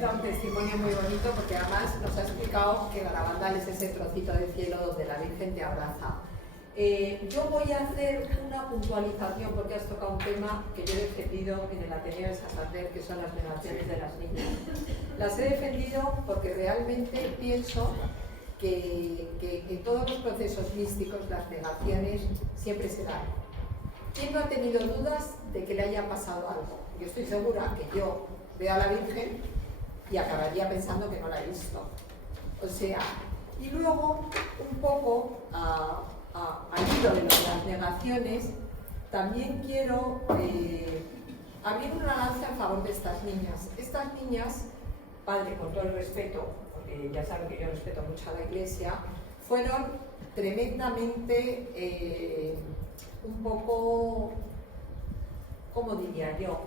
Un testimonio muy bonito porque además nos ha explicado que Garabandal es ese trocito de cielo donde la Virgen te abraza. Yo voy a hacer una puntualización porque has tocado un tema que yo he defendido en el Ateneo de Santander, que son las negaciones de las niñas. Las he defendido porque realmente pienso que en todos los procesos místicos las negaciones siempre se dan. ¿Quién no ha tenido dudas de que le haya pasado algo? Yo estoy segura que yo veo a la Virgen y acabaría pensando que no la he visto. O sea, y luego, un poco al hilo de las negaciones, también quiero abrir una lanza en favor de estas niñas. Estas niñas, padre, con todo el respeto, porque ya saben que yo respeto mucho a la Iglesia, fueron tremendamente, un poco, ¿cómo diría yo?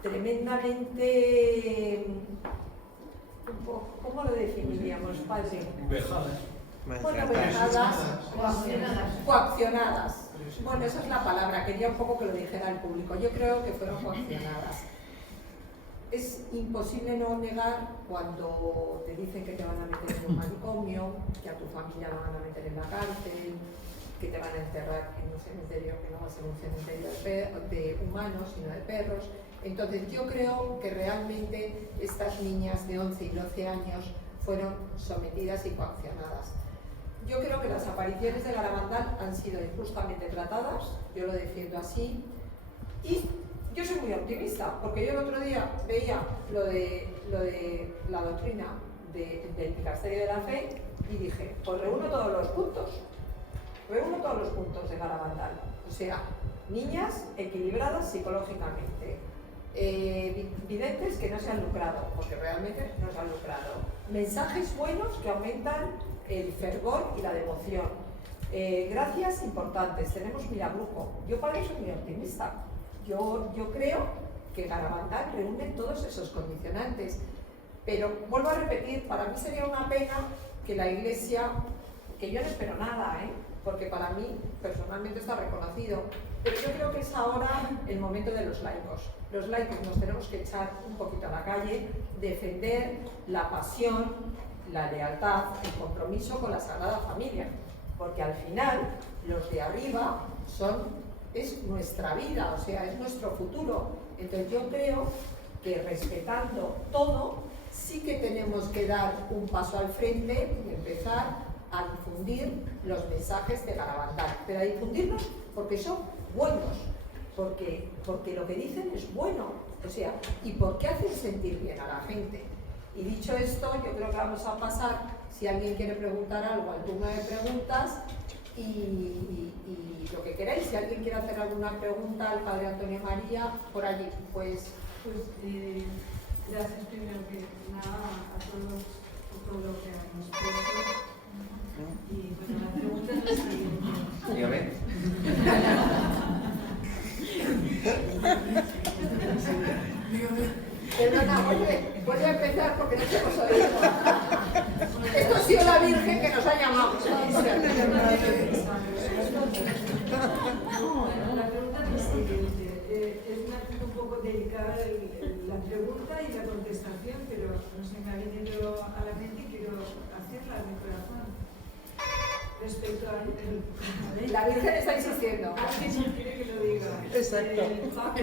Tremendamente... ¿Cómo lo definiríamos, padre? Vejadas. Bueno, vejadas, coaccionadas. Bueno, esa es la palabra, quería un poco que lo dijera el público. Yo creo que fueron coaccionadas. Es imposible no negar cuando te dicen que te van a meter en un manicomio, que a tu familia la van a meter en la cárcel, que te van a enterrar en un cementerio que no va a ser un cementerio de humanos, sino de perros. Entonces yo creo que realmente estas niñas de 11 y 12 años fueron sometidas y coaccionadas. Yo creo que las apariciones de Garabandal han sido injustamente tratadas, yo lo defiendo así, y yo soy muy optimista, porque yo el otro día veía lo de la doctrina del Dicasterio de la Fe y dije, pues reúno todos los puntos de Garabandal. O sea, niñas equilibradas psicológicamente, videntes que no se han lucrado, porque realmente no se han lucrado, mensajes buenos que aumentan el fervor y la devoción, gracias importantes, tenemos milagrujo. Yo para eso soy muy optimista. Yo creo que Garabandal reúne todos esos condicionantes, pero vuelvo a repetir, para mí sería una pena que la Iglesia, que yo no espero nada, porque para mí personalmente está reconocido, pero yo creo que es ahora el momento de los laicos. Los laicos nos tenemos que echar un poquito a la calle, defender la pasión, la lealtad, el compromiso con la Sagrada Familia, porque al final los de arriba es nuestra vida, o sea, es nuestro futuro. Entonces yo creo que respetando todo, sí que tenemos que dar un paso al frente y empezar a difundir los mensajes de Garabandal, pero a difundirlos porque son buenos, porque lo que dicen es bueno, o sea, y porque hacen sentir bien a la gente. Y dicho esto, yo creo que vamos a pasar, si alguien quiere preguntar algo, al turno de preguntas y lo que queráis. Si alguien quiere hacer alguna pregunta al padre Antonio María, por allí, pues... Gracias primero que nada a todos por todo lo que han expuesto. Y bueno, la pregunta es la siguiente. Dígame. Perdona, vuelve a empezar porque no te hemos oído. Esto ha sido la Virgen que nos ha llamado. Bueno, la pregunta es la siguiente. Es una cosa un poco delicada la pregunta y la contestación, pero no sé, me ha venido a la mente y quiero hacerla de corazón. Respecto a La Virgen está insistiendo. Alguien quiere que lo diga. Exacto. El Papa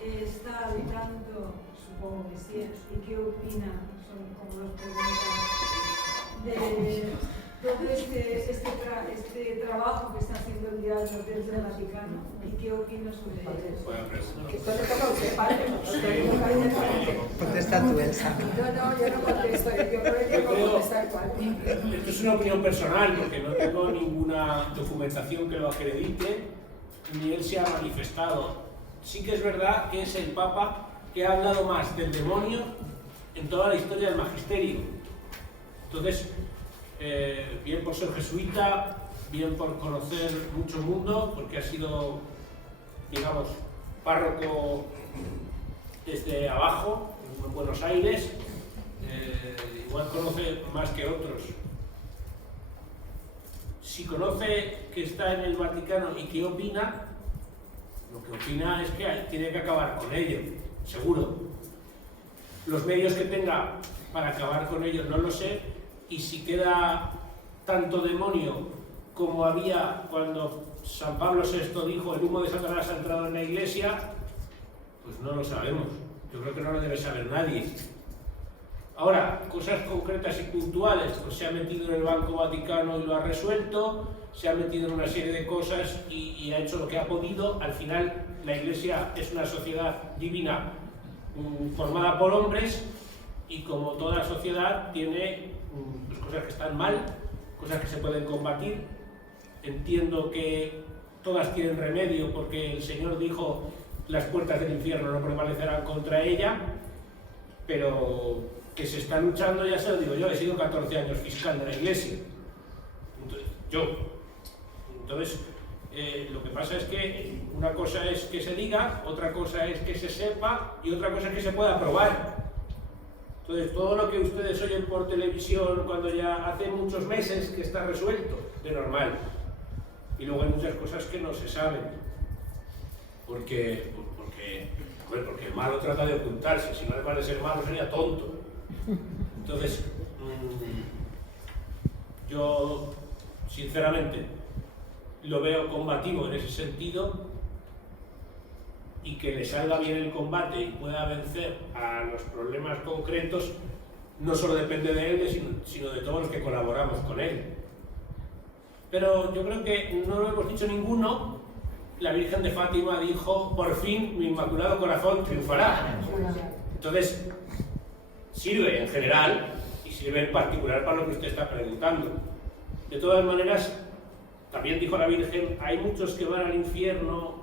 está al tanto, supongo que sí, y qué opina, son como dos preguntas, de todo este trabajo que está haciendo el diario desde el Vaticano, y qué opina sobre ello. Esto le toca a usted, padre. Contesta tú, Elsa. No, yo no contesto. Yo creo que no contestar igual. Esto es una opinión personal porque no tengo ninguna documentación que lo acredite, ni él se ha manifestado. Sí que es verdad que es el Papa que ha hablado más del demonio en toda la historia del magisterio. Entonces, bien por ser jesuita, bien por conocer mucho mundo, porque ha sido, digamos, párroco desde abajo, en Buenos Aires, igual conoce más que otros. Si conoce que está en el Vaticano y qué opina, lo que opina es que tiene que acabar con ello, seguro. Los medios que tenga para acabar con ello no lo sé, y si queda tanto demonio como había cuando San Pablo VI dijo el humo de Satanás ha entrado en la Iglesia, pues no lo sabemos. Yo creo que no lo debe saber nadie. Ahora, cosas concretas y puntuales, pues se ha metido en el Banco Vaticano y lo ha resuelto, se ha metido en una serie de cosas y ha hecho lo que ha podido. Al final, la Iglesia es una sociedad divina formada por hombres y como toda sociedad tiene pues, cosas que están mal, cosas que se pueden combatir. Entiendo que todas tienen remedio porque el Señor dijo las puertas del infierno no prevalecerán contra ella, pero que se está luchando, ya se lo digo yo, he sido 14 años fiscal de la Iglesia. Entonces, lo que pasa es que una cosa es que se diga, otra cosa es que se sepa y otra cosa es que se pueda probar. Entonces, todo lo que ustedes oyen por televisión cuando ya hace muchos meses que está resuelto, de normal. Y luego hay muchas cosas que no se saben. Porque el malo trata de ocultarse, si no además de ser malo sería tonto. Entonces, yo sinceramente lo veo combativo en ese sentido y que le salga bien el combate y pueda vencer a los problemas concretos no solo depende de él, sino de todos los que colaboramos con él. Pero yo creo que no lo hemos dicho ninguno. La Virgen de Fátima dijo, por fin mi Inmaculado Corazón triunfará. Entonces, sirve en general y sirve en particular para lo que usted está preguntando. De todas maneras, también dijo la Virgen, hay muchos que van al infierno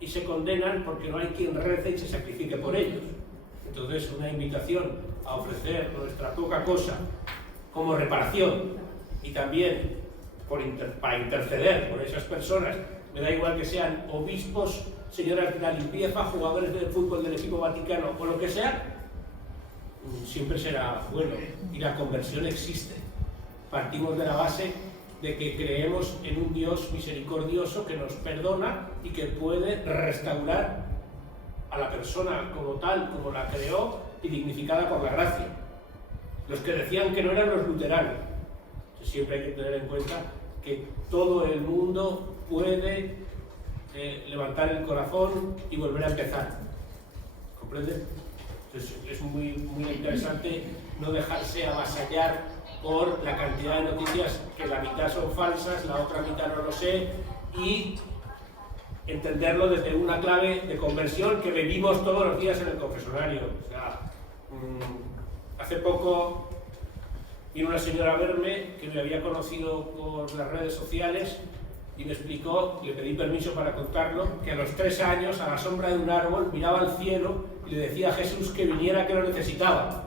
y se condenan porque no hay quien rece y se sacrifique por ellos. Entonces, una invitación a ofrecer nuestra poca cosa como reparación y también para interceder por esas personas. Me da igual que sean obispos, señoras de la limpieza, jugadores de fútbol del equipo Vaticano o lo que sea, siempre será bueno. Y la conversión existe. Partimos de la base de que creemos en un Dios misericordioso que nos perdona y que puede restaurar a la persona como tal, como la creó y dignificada por la gracia. Los que decían que no eran los luteranos. Siempre hay que tener en cuenta que todo el mundo puede levantar el corazón y volver a empezar. ¿Comprende? Entonces es muy interesante no dejarse avasallar por la cantidad de noticias que la mitad son falsas, la otra mitad no lo sé, y entenderlo desde una clave de conversión que vivimos todos los días en el confesionario. O sea, hace poco vino una señora a verme que me había conocido por las redes sociales y me explicó, le pedí permiso para contarlo, que a los 3 años, a la sombra de un árbol, miraba al cielo y le decía a Jesús que viniera, que lo necesitaba.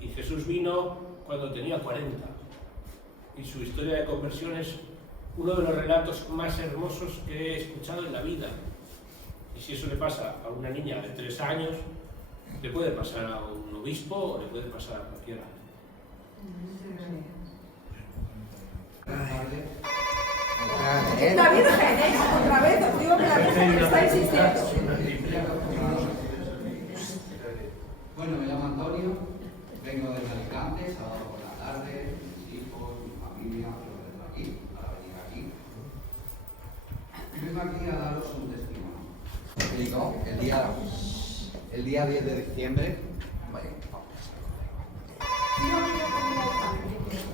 Y Jesús vino cuando tenía 40. Y su historia de conversión es uno de los relatos más hermosos que he escuchado en la vida. Y si eso le pasa a una niña de 3 años, le puede pasar a un obispo o le puede pasar a cualquiera. La Virgen, otra vez, os digo que la Virgen está insistiendo. Bueno, me llamo Antonio, vengo desde Alicante, sábado por la tarde, mis hijos, mi familia, yo desde aquí, para venir aquí. Y vengo aquí a daros un testimonio. Os digo, el día 10 de diciembre,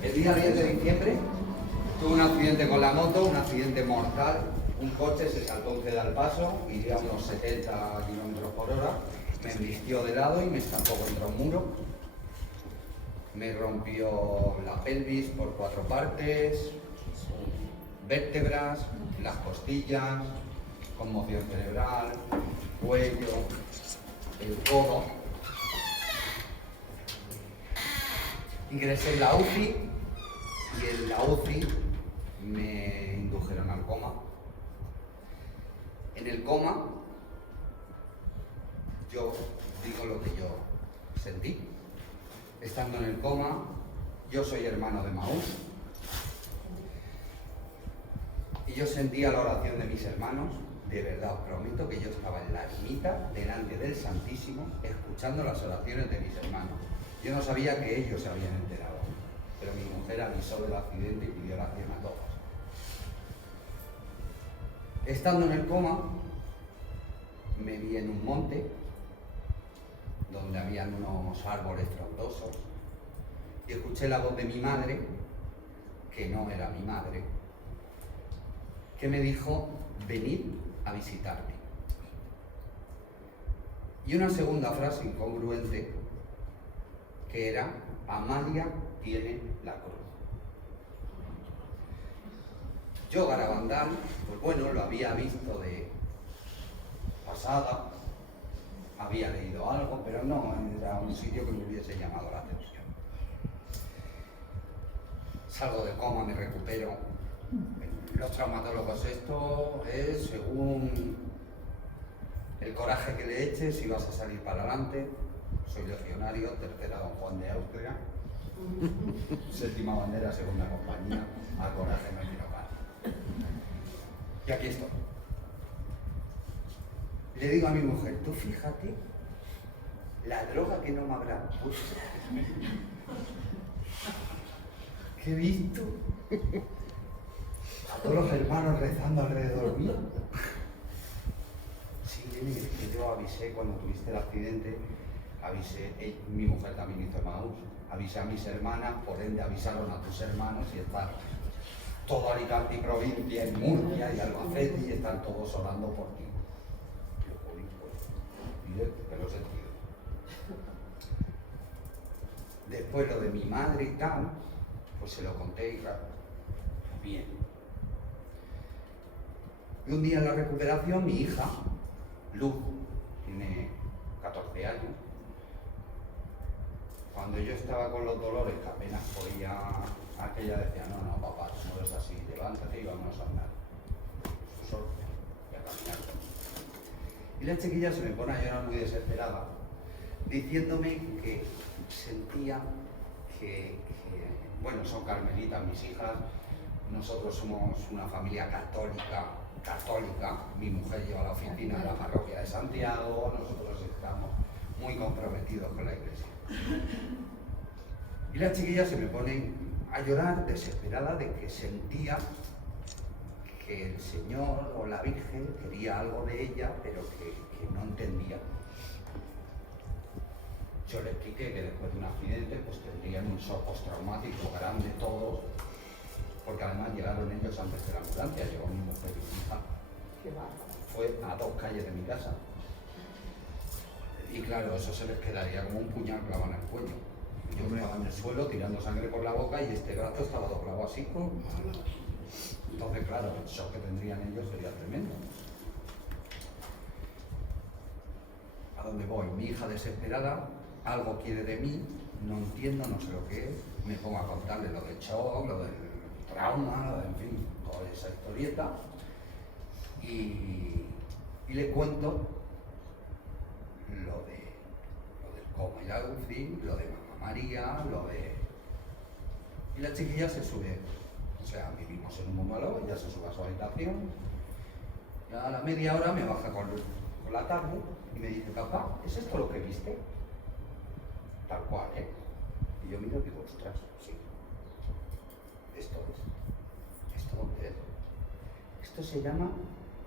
el día 10 de diciembre tuve un accidente con la moto, un accidente mortal. Un coche se saltó un cedal al paso, iría a unos 70 km por hora, me embistió de lado y me estampó contra un muro. Me rompió la pelvis por 4 partes, vértebras, las costillas, conmoción cerebral, cuello, el codo. Ingresé en la UCI y en la UCI me indujeron al coma. En el coma, yo digo lo que yo sentí. Estando en el coma, yo soy hermano de Maús. Y yo sentía la oración de mis hermanos. De verdad, os prometo que yo estaba en la ermita, delante del Santísimo, escuchando las oraciones de mis hermanos. Yo no sabía que ellos se habían enterado, pero mi mujer avisó del accidente y pidió oración a todos. Estando en el coma, me vi en un monte donde habían unos árboles frondosos y escuché la voz de mi madre, que no era mi madre, que me dijo: venid a visitarme. Y una segunda frase incongruente que era: Amalia tiene la cruz. Yo, Garabandal, pues bueno, lo había visto de pasada, había leído algo, pero no era un sitio que me hubiese llamado la atención. Salgo del coma, me recupero. Los traumatólogos, esto es según el coraje que le eches y vas a salir para adelante. Soy legionario, tercera Don Juan de Austria, séptima bandera, segunda compañía, al coraje no quiero parar. Y aquí estoy. Le digo a mi mujer: tú fíjate la droga que no me habrá puesto, que he visto a todos los hermanos rezando alrededor mío. Sí, es que yo avisé cuando tuviste el accidente, avisé, mi mujer también hizo Maús, avisé a mis hermanas, por ende avisaron a tus hermanos y está todo Alicante y provincia, y Murcia y Albacete, y están todos orando por ti. Yo, pues, que lo he sentido. Después lo de mi madre y tal, pues se lo conté y claro, bien. Y un día en la recuperación, mi hija, Luz, tiene 14 años, cuando yo estaba con los dolores que apenas podía, aquella decía: no, papá, no es así, levántate y vámonos a andar. Solo, y a caminar. Y la chiquilla se me pone a llorar muy desesperada, diciéndome que sentía que bueno, son carmelitas mis hijas, nosotros somos una familia católica, mi mujer lleva la oficina de la parroquia de Santiago, nosotros estamos muy comprometidos con la iglesia. Y la chiquilla se me pone a llorar desesperada de que sentía que el Señor o la Virgen quería algo de ella, pero que no entendía. Yo le expliqué que después de un accidente pues tendrían un shock postraumático grande todos, porque además llegaron ellos antes de la ambulancia, llegó mi mujer y mi hija. Qué bárbaro. Fue a 2 calles de mi casa. Y claro, eso se les quedaría como un puñal clavado en el cuello. Yo estaba en el suelo tirando sangre por la boca y este brazo estaba doblado así. Entonces, claro, el shock que tendrían ellos sería tremendo. ¿A dónde voy? Mi hija desesperada, algo quiere de mí, no entiendo, no sé lo que es, me pongo a contarle lo del shock, lo del trauma, en fin, toda esa historieta, y le cuento lo del coma y la UCI, lo de Mamá María, y la chiquilla se sube, o sea, vivimos en un bungalow, ella se sube a su habitación, y a la media hora me baja con la tablet y me dice, papá, ¿es esto lo que viste? Tal cual, ¿eh? Y yo miro y digo, ostras, sí, esto es, ¿esto dónde es? Esto se llama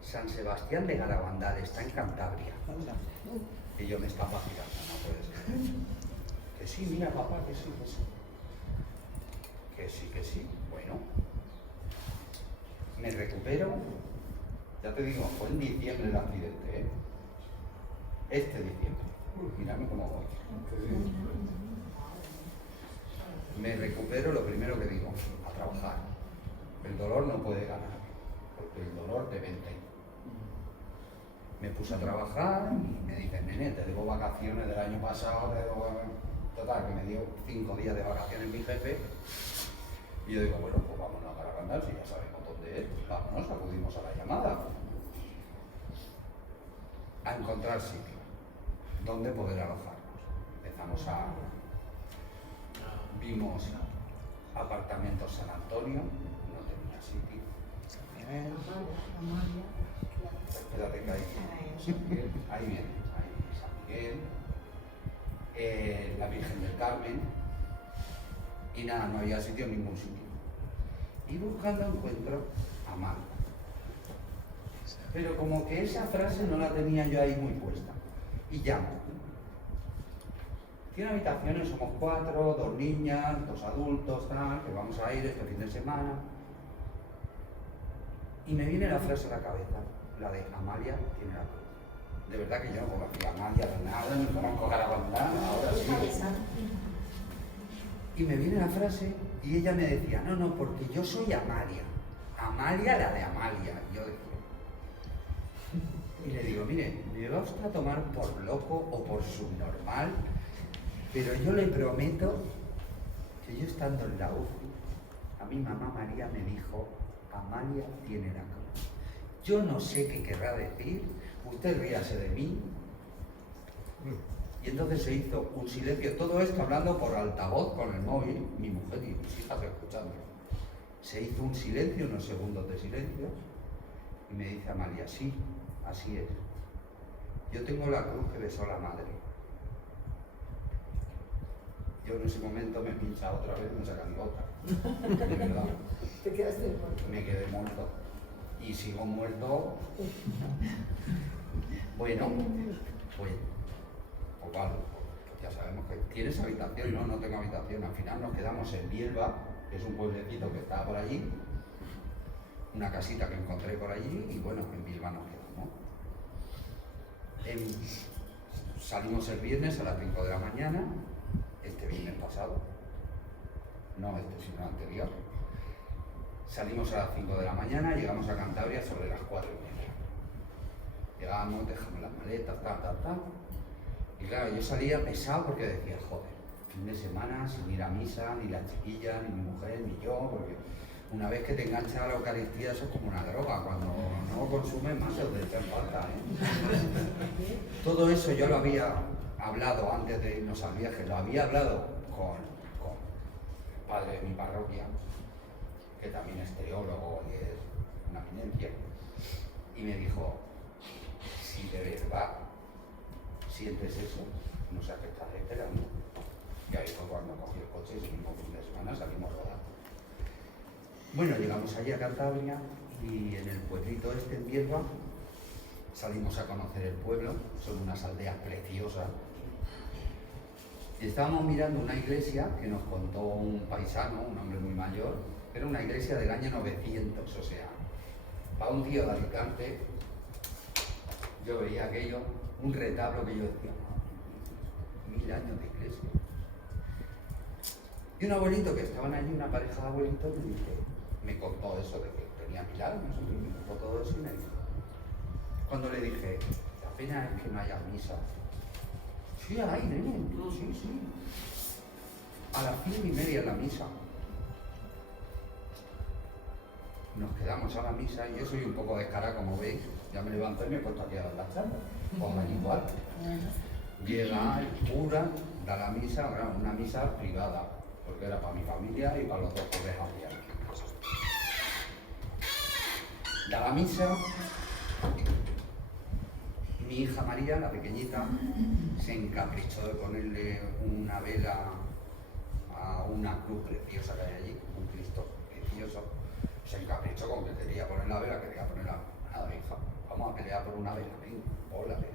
San Sebastián de Garabandal, está en Cantabria. Y yo me estaba vacilando, no puede ser. Que sí, mira papá, que sí, que sí. Que sí, que sí. Bueno, me recupero, ya te digo, fue en diciembre el accidente, ¿eh? Este diciembre. Mírame cómo voy. Me recupero, lo primero que digo, a trabajar. El dolor no puede ganar, porque el dolor te vende. Me puse a trabajar y me dicen, nene, te debo vacaciones del año pasado, total, que me dio 5 días de vacaciones mi jefe. Y yo digo, bueno, pues vámonos a Garabandal, si ya sabemos dónde es, pues vámonos, acudimos a la llamada. A encontrar sitio, donde poder alojarnos. Empezamos vimos apartamentos San Antonio, no tenía sitio. Espérate que ahí viene, San Miguel, la Virgen del Carmen, y nada, no había sitio en ningún sitio. Y buscando encuentro a Marta. Pero como que esa frase no la tenía yo ahí muy puesta. Y llamo. Tiene habitaciones, somos 4, 2 niñas, 2 adultos, tal, que vamos a ir este fin de semana. Y me viene la frase a la cabeza, la de Amalia tiene la cruz. De verdad que yo no conocía a Amalia de nada, no conozco Garabandal, ahora sí. Y me viene la frase y ella me decía, no, porque yo soy Amalia. Amalia, la de Amalia. Y yo decía, y le digo, mire, me va usted a tomar por loco o por subnormal, pero yo le prometo que yo estando en la UCI, a mi mamá María me dijo, Amalia tiene la cruz. Yo no sé qué querrá decir, usted ríase de mí. Y entonces se hizo un silencio, todo esto hablando por altavoz con el móvil, mi mujer y mis hijas escuchando. Se hizo un silencio, unos segundos de silencio, y me dice Amalia, sí, así es. Yo tengo la cruz que besó la madre. Yo en ese momento me pincha otra vez, me sacan otra. De verdad. Te quedaste muerto. Me quedé muerto. Y sigo muerto. Bueno, pues vale, ya sabemos que tienes habitación, no tengo habitación. Al final nos quedamos en Bielva, que es un pueblecito que está por allí, una casita que encontré por allí, y bueno, en Bielva nos quedamos. Salimos el viernes a las 5 de la mañana, este viernes pasado, no este sino anterior. Salimos a las 5 de la mañana, llegamos a Cantabria sobre las 4:30. Llegamos, dejamos las maletas, tal. Y claro, yo salía pesado porque decía, joder, fin de semana sin ir a misa, ni la chiquilla, ni mi mujer, ni yo, porque una vez que te enganchas a la Eucaristía eso es como una droga, cuando no consumes más se te hace falta, ¿eh? Todo eso yo lo había hablado antes de irnos al viaje, lo había hablado con el padre de mi parroquia, que también es teólogo y es una eminencia, y me dijo, si de verdad sientes eso, no sé a qué estás esperando. Y ahí fue cuando cogí el coche y el mismo fin de semana salimos rodando. Bueno, llegamos allí a Cantabria y en el pueblito este en Bielva salimos a conocer el pueblo, son unas aldeas preciosas. Y estábamos mirando una iglesia que nos contó un paisano, un hombre muy mayor, era una iglesia del año 900, o sea, para un tío de Alicante, yo veía aquello, un retablo que yo decía, 1000 años de iglesia. Y un abuelito que estaban allí, una pareja de abuelitos, me contó eso de que tenía 1000 años, y me contó todo eso y me dijo, cuando le dije, la pena es que no haya misa. Sí, hay, nene, sí, sí. A las 5:30 la misa. Nos quedamos a la misa y yo soy un poco descarado, como veis. Ya me levanto y me he puesto aquí a dar la charla. Pues igual. Llega el cura, da la misa, una misa privada, porque era para mi familia y para los dos pobres ancianos. Da la misa. Mi hija María, la pequeñita, se encaprichó de ponerle una vela a una cruz preciosa que hay allí, un Cristo precioso. Se encaprichó con que quería poner la vela, quería ponerla. Nada, hija, vamos a pelear por una vela, venga, por la vela.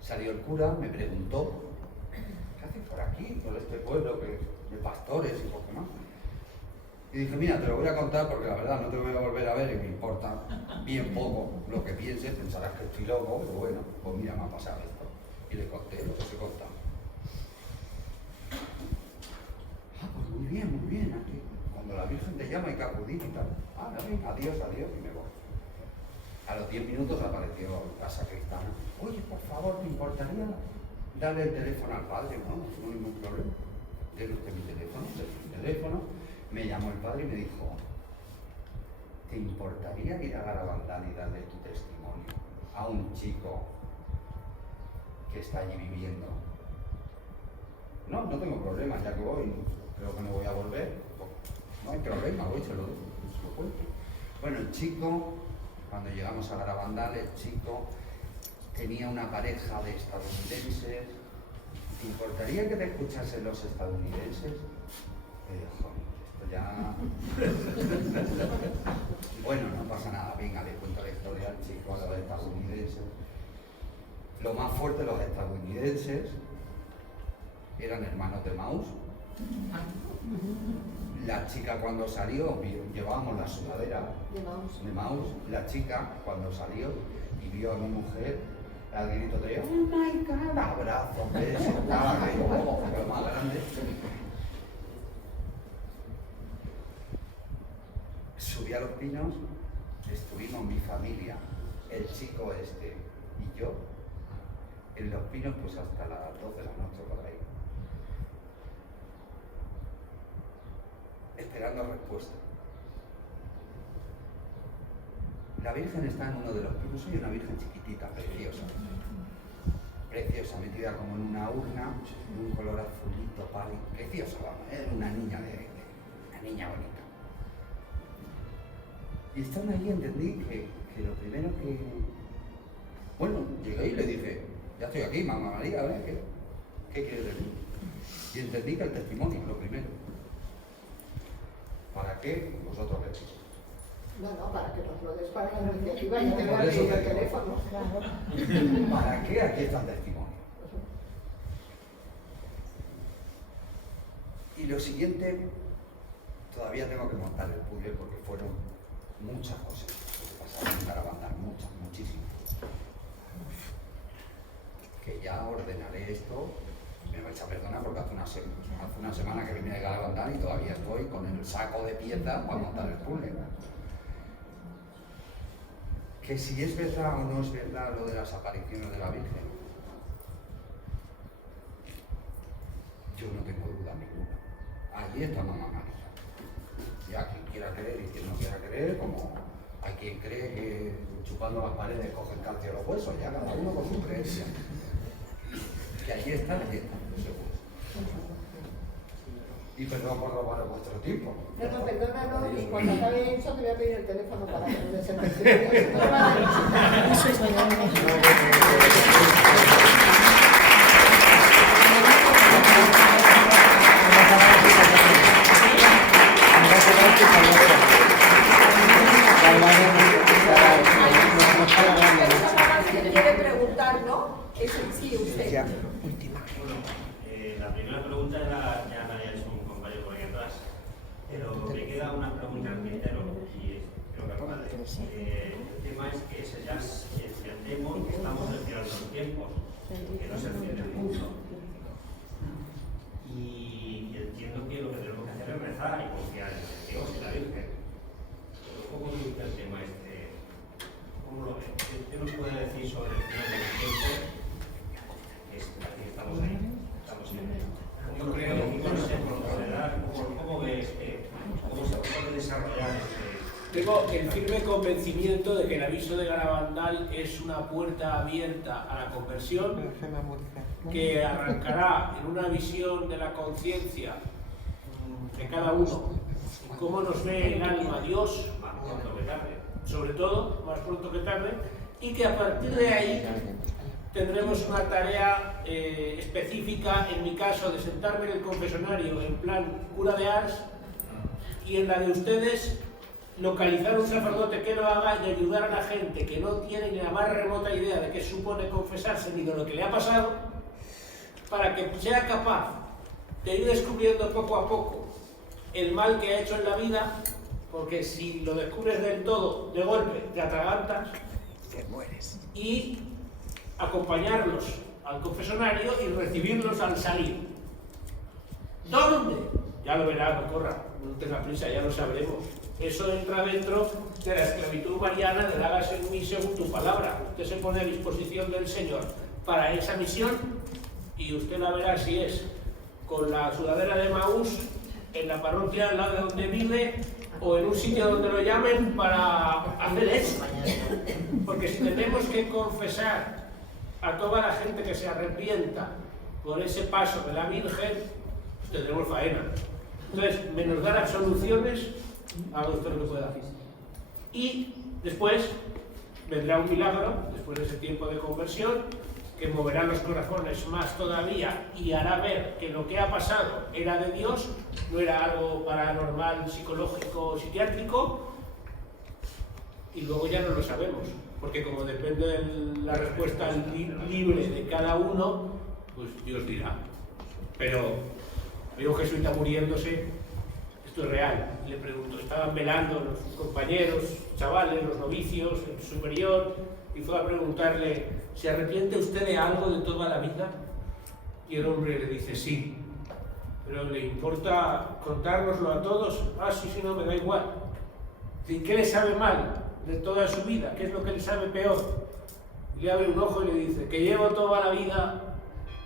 Salió el cura, me preguntó, ¿qué haces por aquí, por este pueblo de pastores y por qué más? Y dije, mira, te lo voy a contar porque la verdad no te voy a volver a ver y me importa bien poco lo que pienses, pensarás que estoy loco, pero bueno, pues mira, me ha pasado esto. Y le conté lo que os he contado. Ah, pues muy bien, aquí. Cuando la Virgen te llama hay que acudir y tal. Ah, venga, adiós, y me voy. A los 10 minutos apareció la sacristana. Oye, por favor, ¿te importaría darle el teléfono al padre? No, no tengo ningún problema. Dele usted mi teléfono. Me llamó el padre y me dijo, ¿te importaría ir a Garabandal y darle tu testimonio a un chico que está allí viviendo? No, no tengo problema, ya que voy, creo que no voy a volver. No hay problema, voy, se lo cuento. Bueno, el chico, cuando llegamos a Garabandal, el chico tenía una pareja de estadounidenses. ¿Te importaría que te escuchasen los estadounidenses? Ya. Bueno, no pasa nada, venga, le cuento la historia al chico, a los estadounidenses. Lo más fuerte, los estadounidenses eran hermanos de Maús. La chica cuando salió, llevábamos la sudadera de Maús. La chica cuando salió y vio a mi mujer, al grito de ¡oh my God! Abrazo, beso, lo más grande. Subí a los pinos, estuvimos mi familia, el chico este y yo, en los pinos pues hasta las 12 de la noche por ahí. Esperando respuesta. La Virgen está en uno de los pinos, soy una Virgen chiquitita, preciosa. Preciosa, metida como en una urna, de un color azulito, pálido, preciosa, vamos, era una niña una niña bonita. Y estando allí entendí que lo primero que... Bueno, llegué y le dije, ya estoy aquí, mamá María, ¿verdad? ¿Qué quieres de mí? Y entendí que el testimonio es lo primero. ¿Para qué? Vosotros veis. No, para que nos lo des para la iniciativa y te voy a pedir el teléfono. ¿Para qué? Aquí está el testimonio. Y lo siguiente, todavía tengo que montar el puzzle porque fueron muchas cosas que pasaron en Garabandal, muchísimas. Que ya ordenaré esto, me vais a perdonar porque hace una semana que vine de Garabandal y todavía estoy con el saco de piezas para montar el puzzle. Que si es verdad o no es verdad lo de las apariciones de la Virgen, yo no tengo duda ninguna. Allí está mamá María. Ya quien quiera creer y quien no quiera creer, como hay quien cree que chupando las paredes cogen calcio los huesos, ya cada uno con su creencia. Que allí está, seguro. Y perdón por robar vuestro tiempo. No, perdónanos, y cuando acabe eso te voy a pedir el teléfono para que me des el testimonio. No me van a ¿Quiere preguntar, no? Sí, usted. La pregunta que creo que es padre. El tema es que entendemos que estamos en el final de los tiempos, que no es el fin del mundo. Y entiendo que lo que tenemos que hacer es rezar y confiar en Dios y la Virgen. Pero ¿cómo vive el tema este? ¿Cómo lo ve? ¿Qué nos puede decir sobre el final de los tiempos? Aquí estamos ahí. Yo creo que no sé por cómo ves cómo se puede desarrollar este. Tengo el firme convencimiento de que el aviso de Garabandal es una puerta abierta a la conversión que arrancará en una visión de la conciencia de cada uno, cómo nos ve el alma a Dios, más pronto que tarde, sobre todo, más pronto que tarde, y que a partir de ahí tendremos una tarea específica, en mi caso, de sentarme en el confesionario en plan cura de Ars, y en la de ustedes localizar un sacerdote que lo haga y ayudar a la gente que no tiene ni la más remota idea de qué supone confesarse ni de lo que le ha pasado, para que sea capaz de ir descubriendo poco a poco el mal que ha hecho en la vida, porque si lo descubres del todo, de golpe, te atragantas, te mueres. Y acompañarlos al confesionario y recibirlos al salir. ¿Dónde? Ya lo verá, no corra, no tenga prisa, ya lo sabremos. Eso entra dentro de la esclavitud mariana del hágase en mí según tu palabra. Usted se pone a disposición del Señor para esa misión y usted la verá si es con la sudadera de Maús, en la parroquia al lado de donde vive o en un sitio donde lo llamen para hacer eso. Porque si tenemos que confesar a toda la gente que se arrepienta por ese paso de la Virgen, pues tendremos faena. Entonces, menos dar absoluciones, haga usted lo que pueda. Y después vendrá un milagro, después de ese tiempo de conversión, que moverá los corazones más todavía y hará ver que lo que ha pasado era de Dios, no era algo paranormal, psicológico o psiquiátrico, y luego ya no lo sabemos, porque como depende de la respuesta libre de cada uno, pues Dios dirá. Pero veo que Jesús está muriéndose, esto es real. Le pregunto, estaban velando los compañeros, chavales, los novicios, el superior, y fue a preguntarle, ¿se arrepiente usted de algo de toda la vida? Y el hombre le dice, sí. ¿Pero le importa contárnoslo a todos? Ah, sí, no, me da igual. ¿Qué le sabe mal de toda su vida? ¿Qué es lo que le sabe peor? Y le abre un ojo y le dice, que llevo toda la vida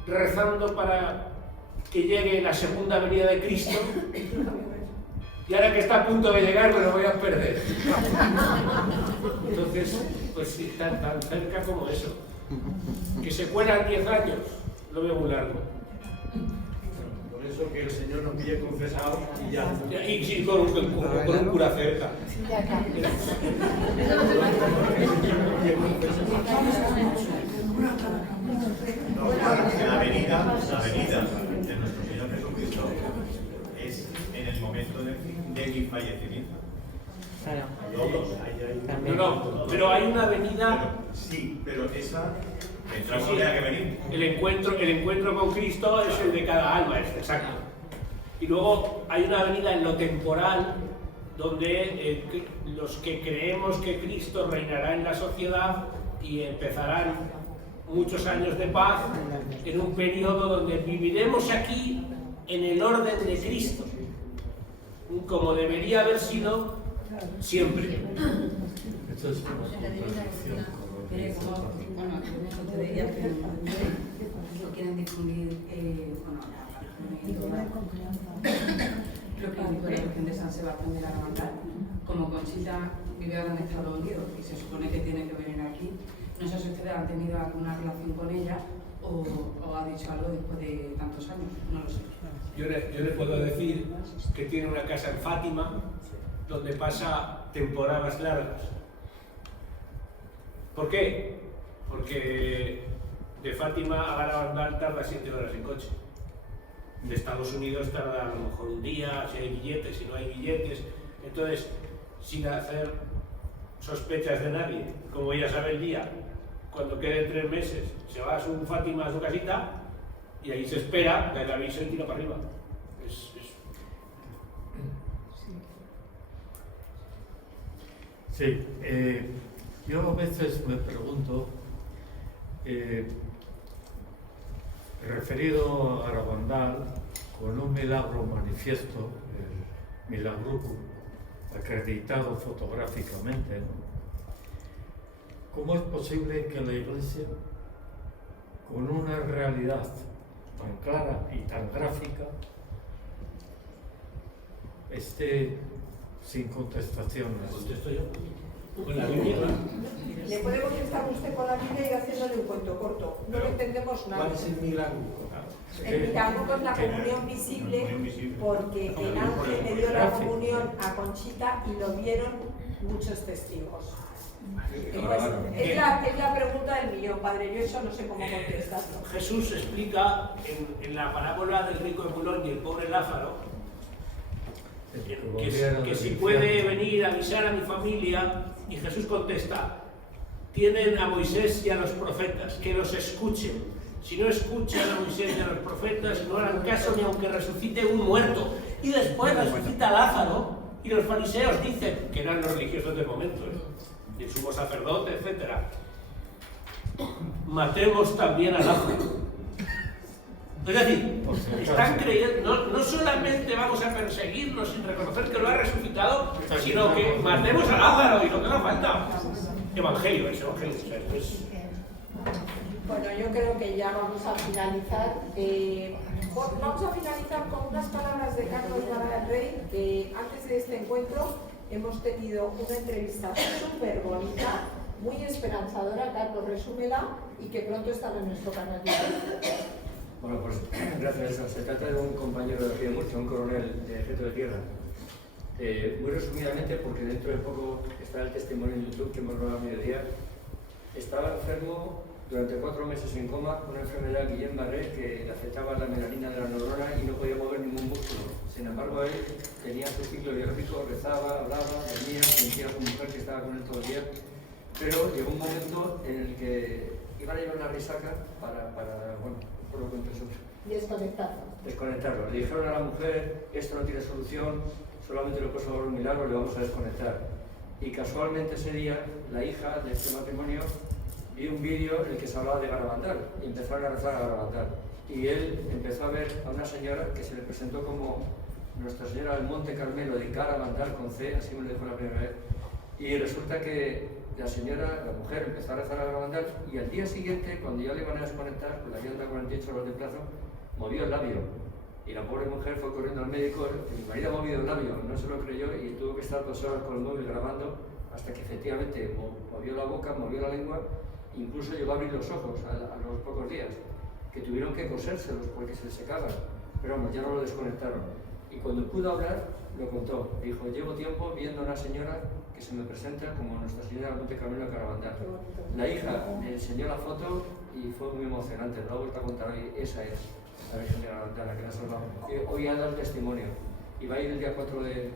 rezando para que llegue la segunda venida de Cristo, y ahora que está a punto de llegar me lo voy a perder. Entonces, pues sí, tan cerca como eso. Que se cuelan 10 años, lo veo muy largo. Por eso que el Señor nos pille confesados y ya. Y sí, con un cura cerca. No, la venida de nuestro Señor Jesucristo es en el momento de mi fallecimiento. Todos. No, pero hay una venida. Sí, pero esa tendrá Sí. que venir. El encuentro con Cristo es el de cada alma, es exacto. Y luego hay una venida en lo temporal, donde los que creemos que Cristo reinará en la sociedad y empezarán muchos años de paz en un periodo donde viviremos aquí en el orden de Cristo, como debería haber sido siempre. Esto es una contradicción. Bueno, te diría que no quieren difundir, creo que la Virgen de San Sebastián de la Garabandal, como Conchita vive ahora en Estados Unidos y se supone que tiene que venir aquí. No sé si ustedes han tenido alguna relación con ella o ha dicho algo después de tantos años, no lo sé. Yo le puedo decir que tiene una casa en Fátima donde pasa temporadas largas. ¿Por qué? Porque de Fátima a Garabandal tarda 7 horas en coche. De Estados Unidos tarda a lo mejor un día, si hay billetes, si no hay billetes. Entonces, sin hacer sospechas de nadie, como ella sabe el día, cuando queden 3 meses, se va a su Fátima, a su casita, y ahí se espera, da el aviso y tira para arriba. Sí, yo a veces me pregunto, referido a Garabandal, con un milagro manifiesto, el milagruco, acreditado fotográficamente, ¿no? ¿Cómo es posible que la Iglesia, con una realidad tan clara y tan gráfica, esté sin contestación? ¿Contesto yo? ¿Con la Biblia? Le puede contestar usted con la Biblia y haciéndole un cuento corto. No lo entendemos nada. ¿Cuál es el milagro? El milagro es la comunión visible, porque el ángel le dio la comunión a Conchita y lo vieron muchos testigos. Entonces, es la pregunta del millón, padre. Yo eso no sé cómo contestarlo. Jesús explica en la parábola del rico Epulón y el pobre Lázaro que si puede venir a avisar a mi familia, y Jesús contesta: tienen a Moisés y a los profetas, que los escuchen. Si no escuchan a Moisés y a los profetas, no harán caso ni aunque resucite un muerto. Y después resucita a Lázaro, y los fariseos dicen, que eran los religiosos del momento, el sumo sacerdote, etc. Matemos también a Lázaro. Es decir, están creyendo, no solamente vamos a perseguirnos sin reconocer que lo ha resucitado, sino que matemos a Lázaro y lo que nos falta. Evangelio, es evangelio. Bueno, yo creo que ya vamos a finalizar. Vamos a finalizar con unas palabras de Carlos Vara del Rey, que antes de este encuentro hemos tenido una entrevista súper bonita, muy esperanzadora. Carlos, resúmela, y que pronto estará en nuestro canal de YouTube. Bueno, pues gracias. Se trata de un compañero de aquí de Murcia, un coronel de Ejército de Tierra. Muy resumidamente, porque dentro de poco estará el testimonio en YouTube que hemos grabado a mediodía. Estaba enfermo durante 4 meses en coma, una enfermedad Guillain-Barré que le afectaba la melanina de la neurona y no podía mover ningún músculo. Sin embargo, él tenía su ciclo biológico, rezaba, hablaba, dormía, sentía a su mujer que estaba con él todo el día. Pero llegó un momento en el que iban a llevar una risaca para bueno, por lo que desconectarlo. Le dijeron a la mujer: esto no tiene solución, solamente le puedo salvar un milagro, le vamos a desconectar. Y casualmente ese día, la hija de este matrimonio vio un vídeo en el que se hablaba de Garabandal y empezaron a rezar a Garabandal. Y él empezó a ver a una señora que se le presentó como Nuestra Señora del Monte Carmelo de Garabandal con C, así me lo dijo la primera vez. Y resulta que la señora, la mujer, empezó a rezar a Garabandal y al día siguiente, cuando ya le iban a desconectar, pues le habían dado 48 horas de plazo, movió el labio. Y la pobre mujer fue corriendo al médico: mi marido ha movido el labio, no se lo creyó y tuvo que estar 2 horas con el móvil grabando hasta que efectivamente movió la boca, movió la lengua. Incluso llegó a abrir los ojos a los pocos días, que tuvieron que cosérselos porque se secaban, pero vamos, ya no lo desconectaron. Y cuando pudo hablar, lo contó. Dijo: llevo tiempo viendo a una señora que se me presenta como Nuestra Señora del Monte Carmelo de Garabandal. La hija le enseñó la foto y fue muy emocionante, lo ha vuelto a contar hoy. Esa es la Virgen de Garabandal, la que la ha salvado. Hoy ha dado el testimonio y va a ir el día 4 de...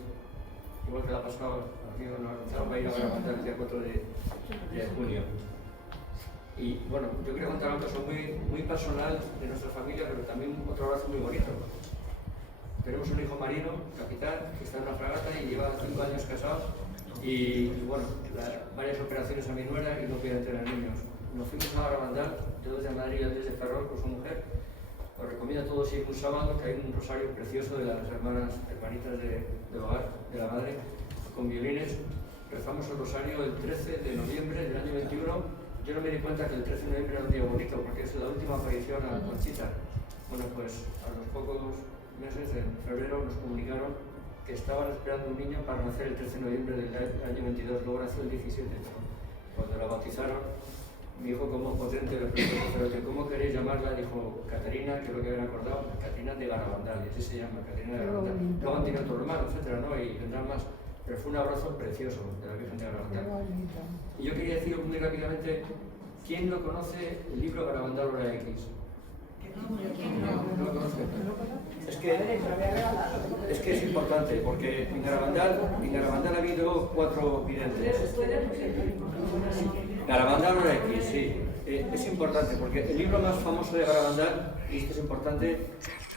igual que la pasada, va a ir a Garabandal el día 4 de junio. Y bueno, yo quería contar un caso muy personal de nuestra familia, pero también otro abrazo muy bonito. Tenemos un hijo marino, capitán, que está en una fragata y lleva 5 años casado. Y bueno, varias operaciones a mi nuera y no quiere tener niños. Nos fuimos a Garabandal, yo desde Madrid y él desde Ferrol con su mujer. Os recomiendo a todos ir un sábado, que hay un rosario precioso de las hermanitas de hogar, de la madre, con violines. Rezamos el rosario el 13 de noviembre del año 21. Yo no me di cuenta que el 13 de noviembre era un día bonito, porque es la última aparición a Conchita. Bueno, pues a los pocos meses, en febrero, nos comunicaron que estaban esperando un niño para nacer el 13 de noviembre del año 22, luego nació el 17. Cuando la bautizaron, mi hijo, como potente, le preguntó: ¿cómo queréis llamarla? Dijo: Caterina, que es lo que habían acordado, Caterina de Garabandal, y así se llama, Caterina de Garabandal. Luego han tenido otro hermano, etcétera, ¿no? Y vendrán más. Pero fue un abrazo precioso de la Virgen de Garabandal. Y yo quería decir muy rápidamente: ¿quién no conoce el libro Garabandal Hora X? ¿No lo conoce? Es que es importante, porque en Garabandal ha habido 4 videntes. Garabandal Hora X, sí. Es importante, porque el libro más famoso de Garabandal, y esto es importante,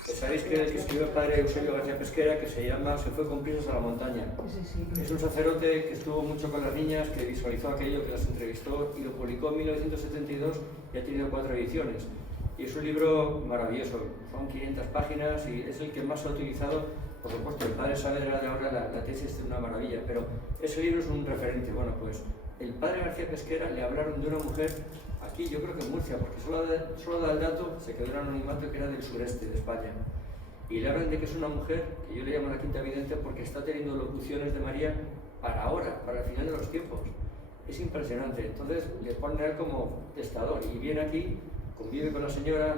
Sabéis que el que escribió el padre Eusebio García Pesquera, que se llama Se fue con prisas a la montaña. Es un sacerdote que estuvo mucho con las niñas, que visualizó aquello, que las entrevistó y lo publicó en 1972 y ha tenido 4 ediciones. Y es un libro maravilloso, son 500 páginas y es el que más se ha utilizado. Por supuesto, el padre Saavedra de ahora la tesis es una maravilla, pero ese libro es un referente. Bueno, pues el padre García Pesquera le hablaron de una mujer aquí, yo creo que en Murcia, porque solo da el dato, se quedó en anonimato, que era del sureste de España. Y le hablan de que es una mujer, que yo le llamo la quinta vidente, porque está teniendo locuciones de María para ahora, para el final de los tiempos. Es impresionante. Entonces le ponen a él como testador y viene aquí, convive con la señora,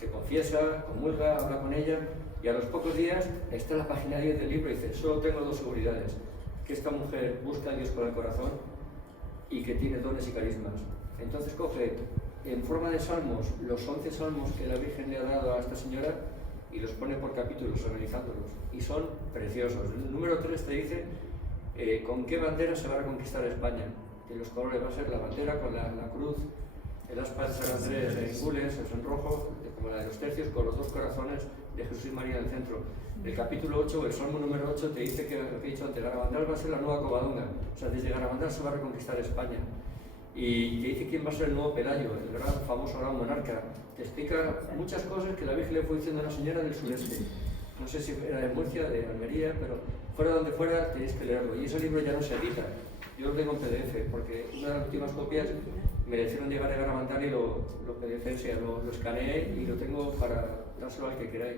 que confiesa, comulga, habla con ella, y a los pocos días está en la página 10 del libro y dice: solo tengo 2 seguridades, que esta mujer busca a Dios con el corazón y que tiene dones y carismas. Entonces coge en forma de salmos los 11 salmos que la Virgen le ha dado a esta señora y los pone por capítulos, organizándolos, y son preciosos. El número 3 te dice con qué bandera se va a reconquistar España. De los colores va a ser la bandera con la cruz, el aspa de San Andrés en gules, en rojo, como la de los tercios, con los 2 corazones de Jesús y María en el centro. El capítulo 8, el salmo número 8, te dice que, lo que he dicho antes, Garabandal va a ser la nueva Covadonga. O sea, desde Garabandal se va a reconquistar España. Y te dice quién va a ser el nuevo Pelayo, el gran, famoso gran monarca. Te explica muchas cosas que la Virgen le fue diciendo a una señora del sureste. No sé si era de Murcia, de Almería, pero fuera donde fuera tenéis que leerlo. Y ese libro ya no se edita. Yo lo tengo en PDF, porque una de las últimas copias me le hicieron llegar a Garabandal y lo PDF, o sea, lo escaneé y lo tengo para dárselo al que queráis.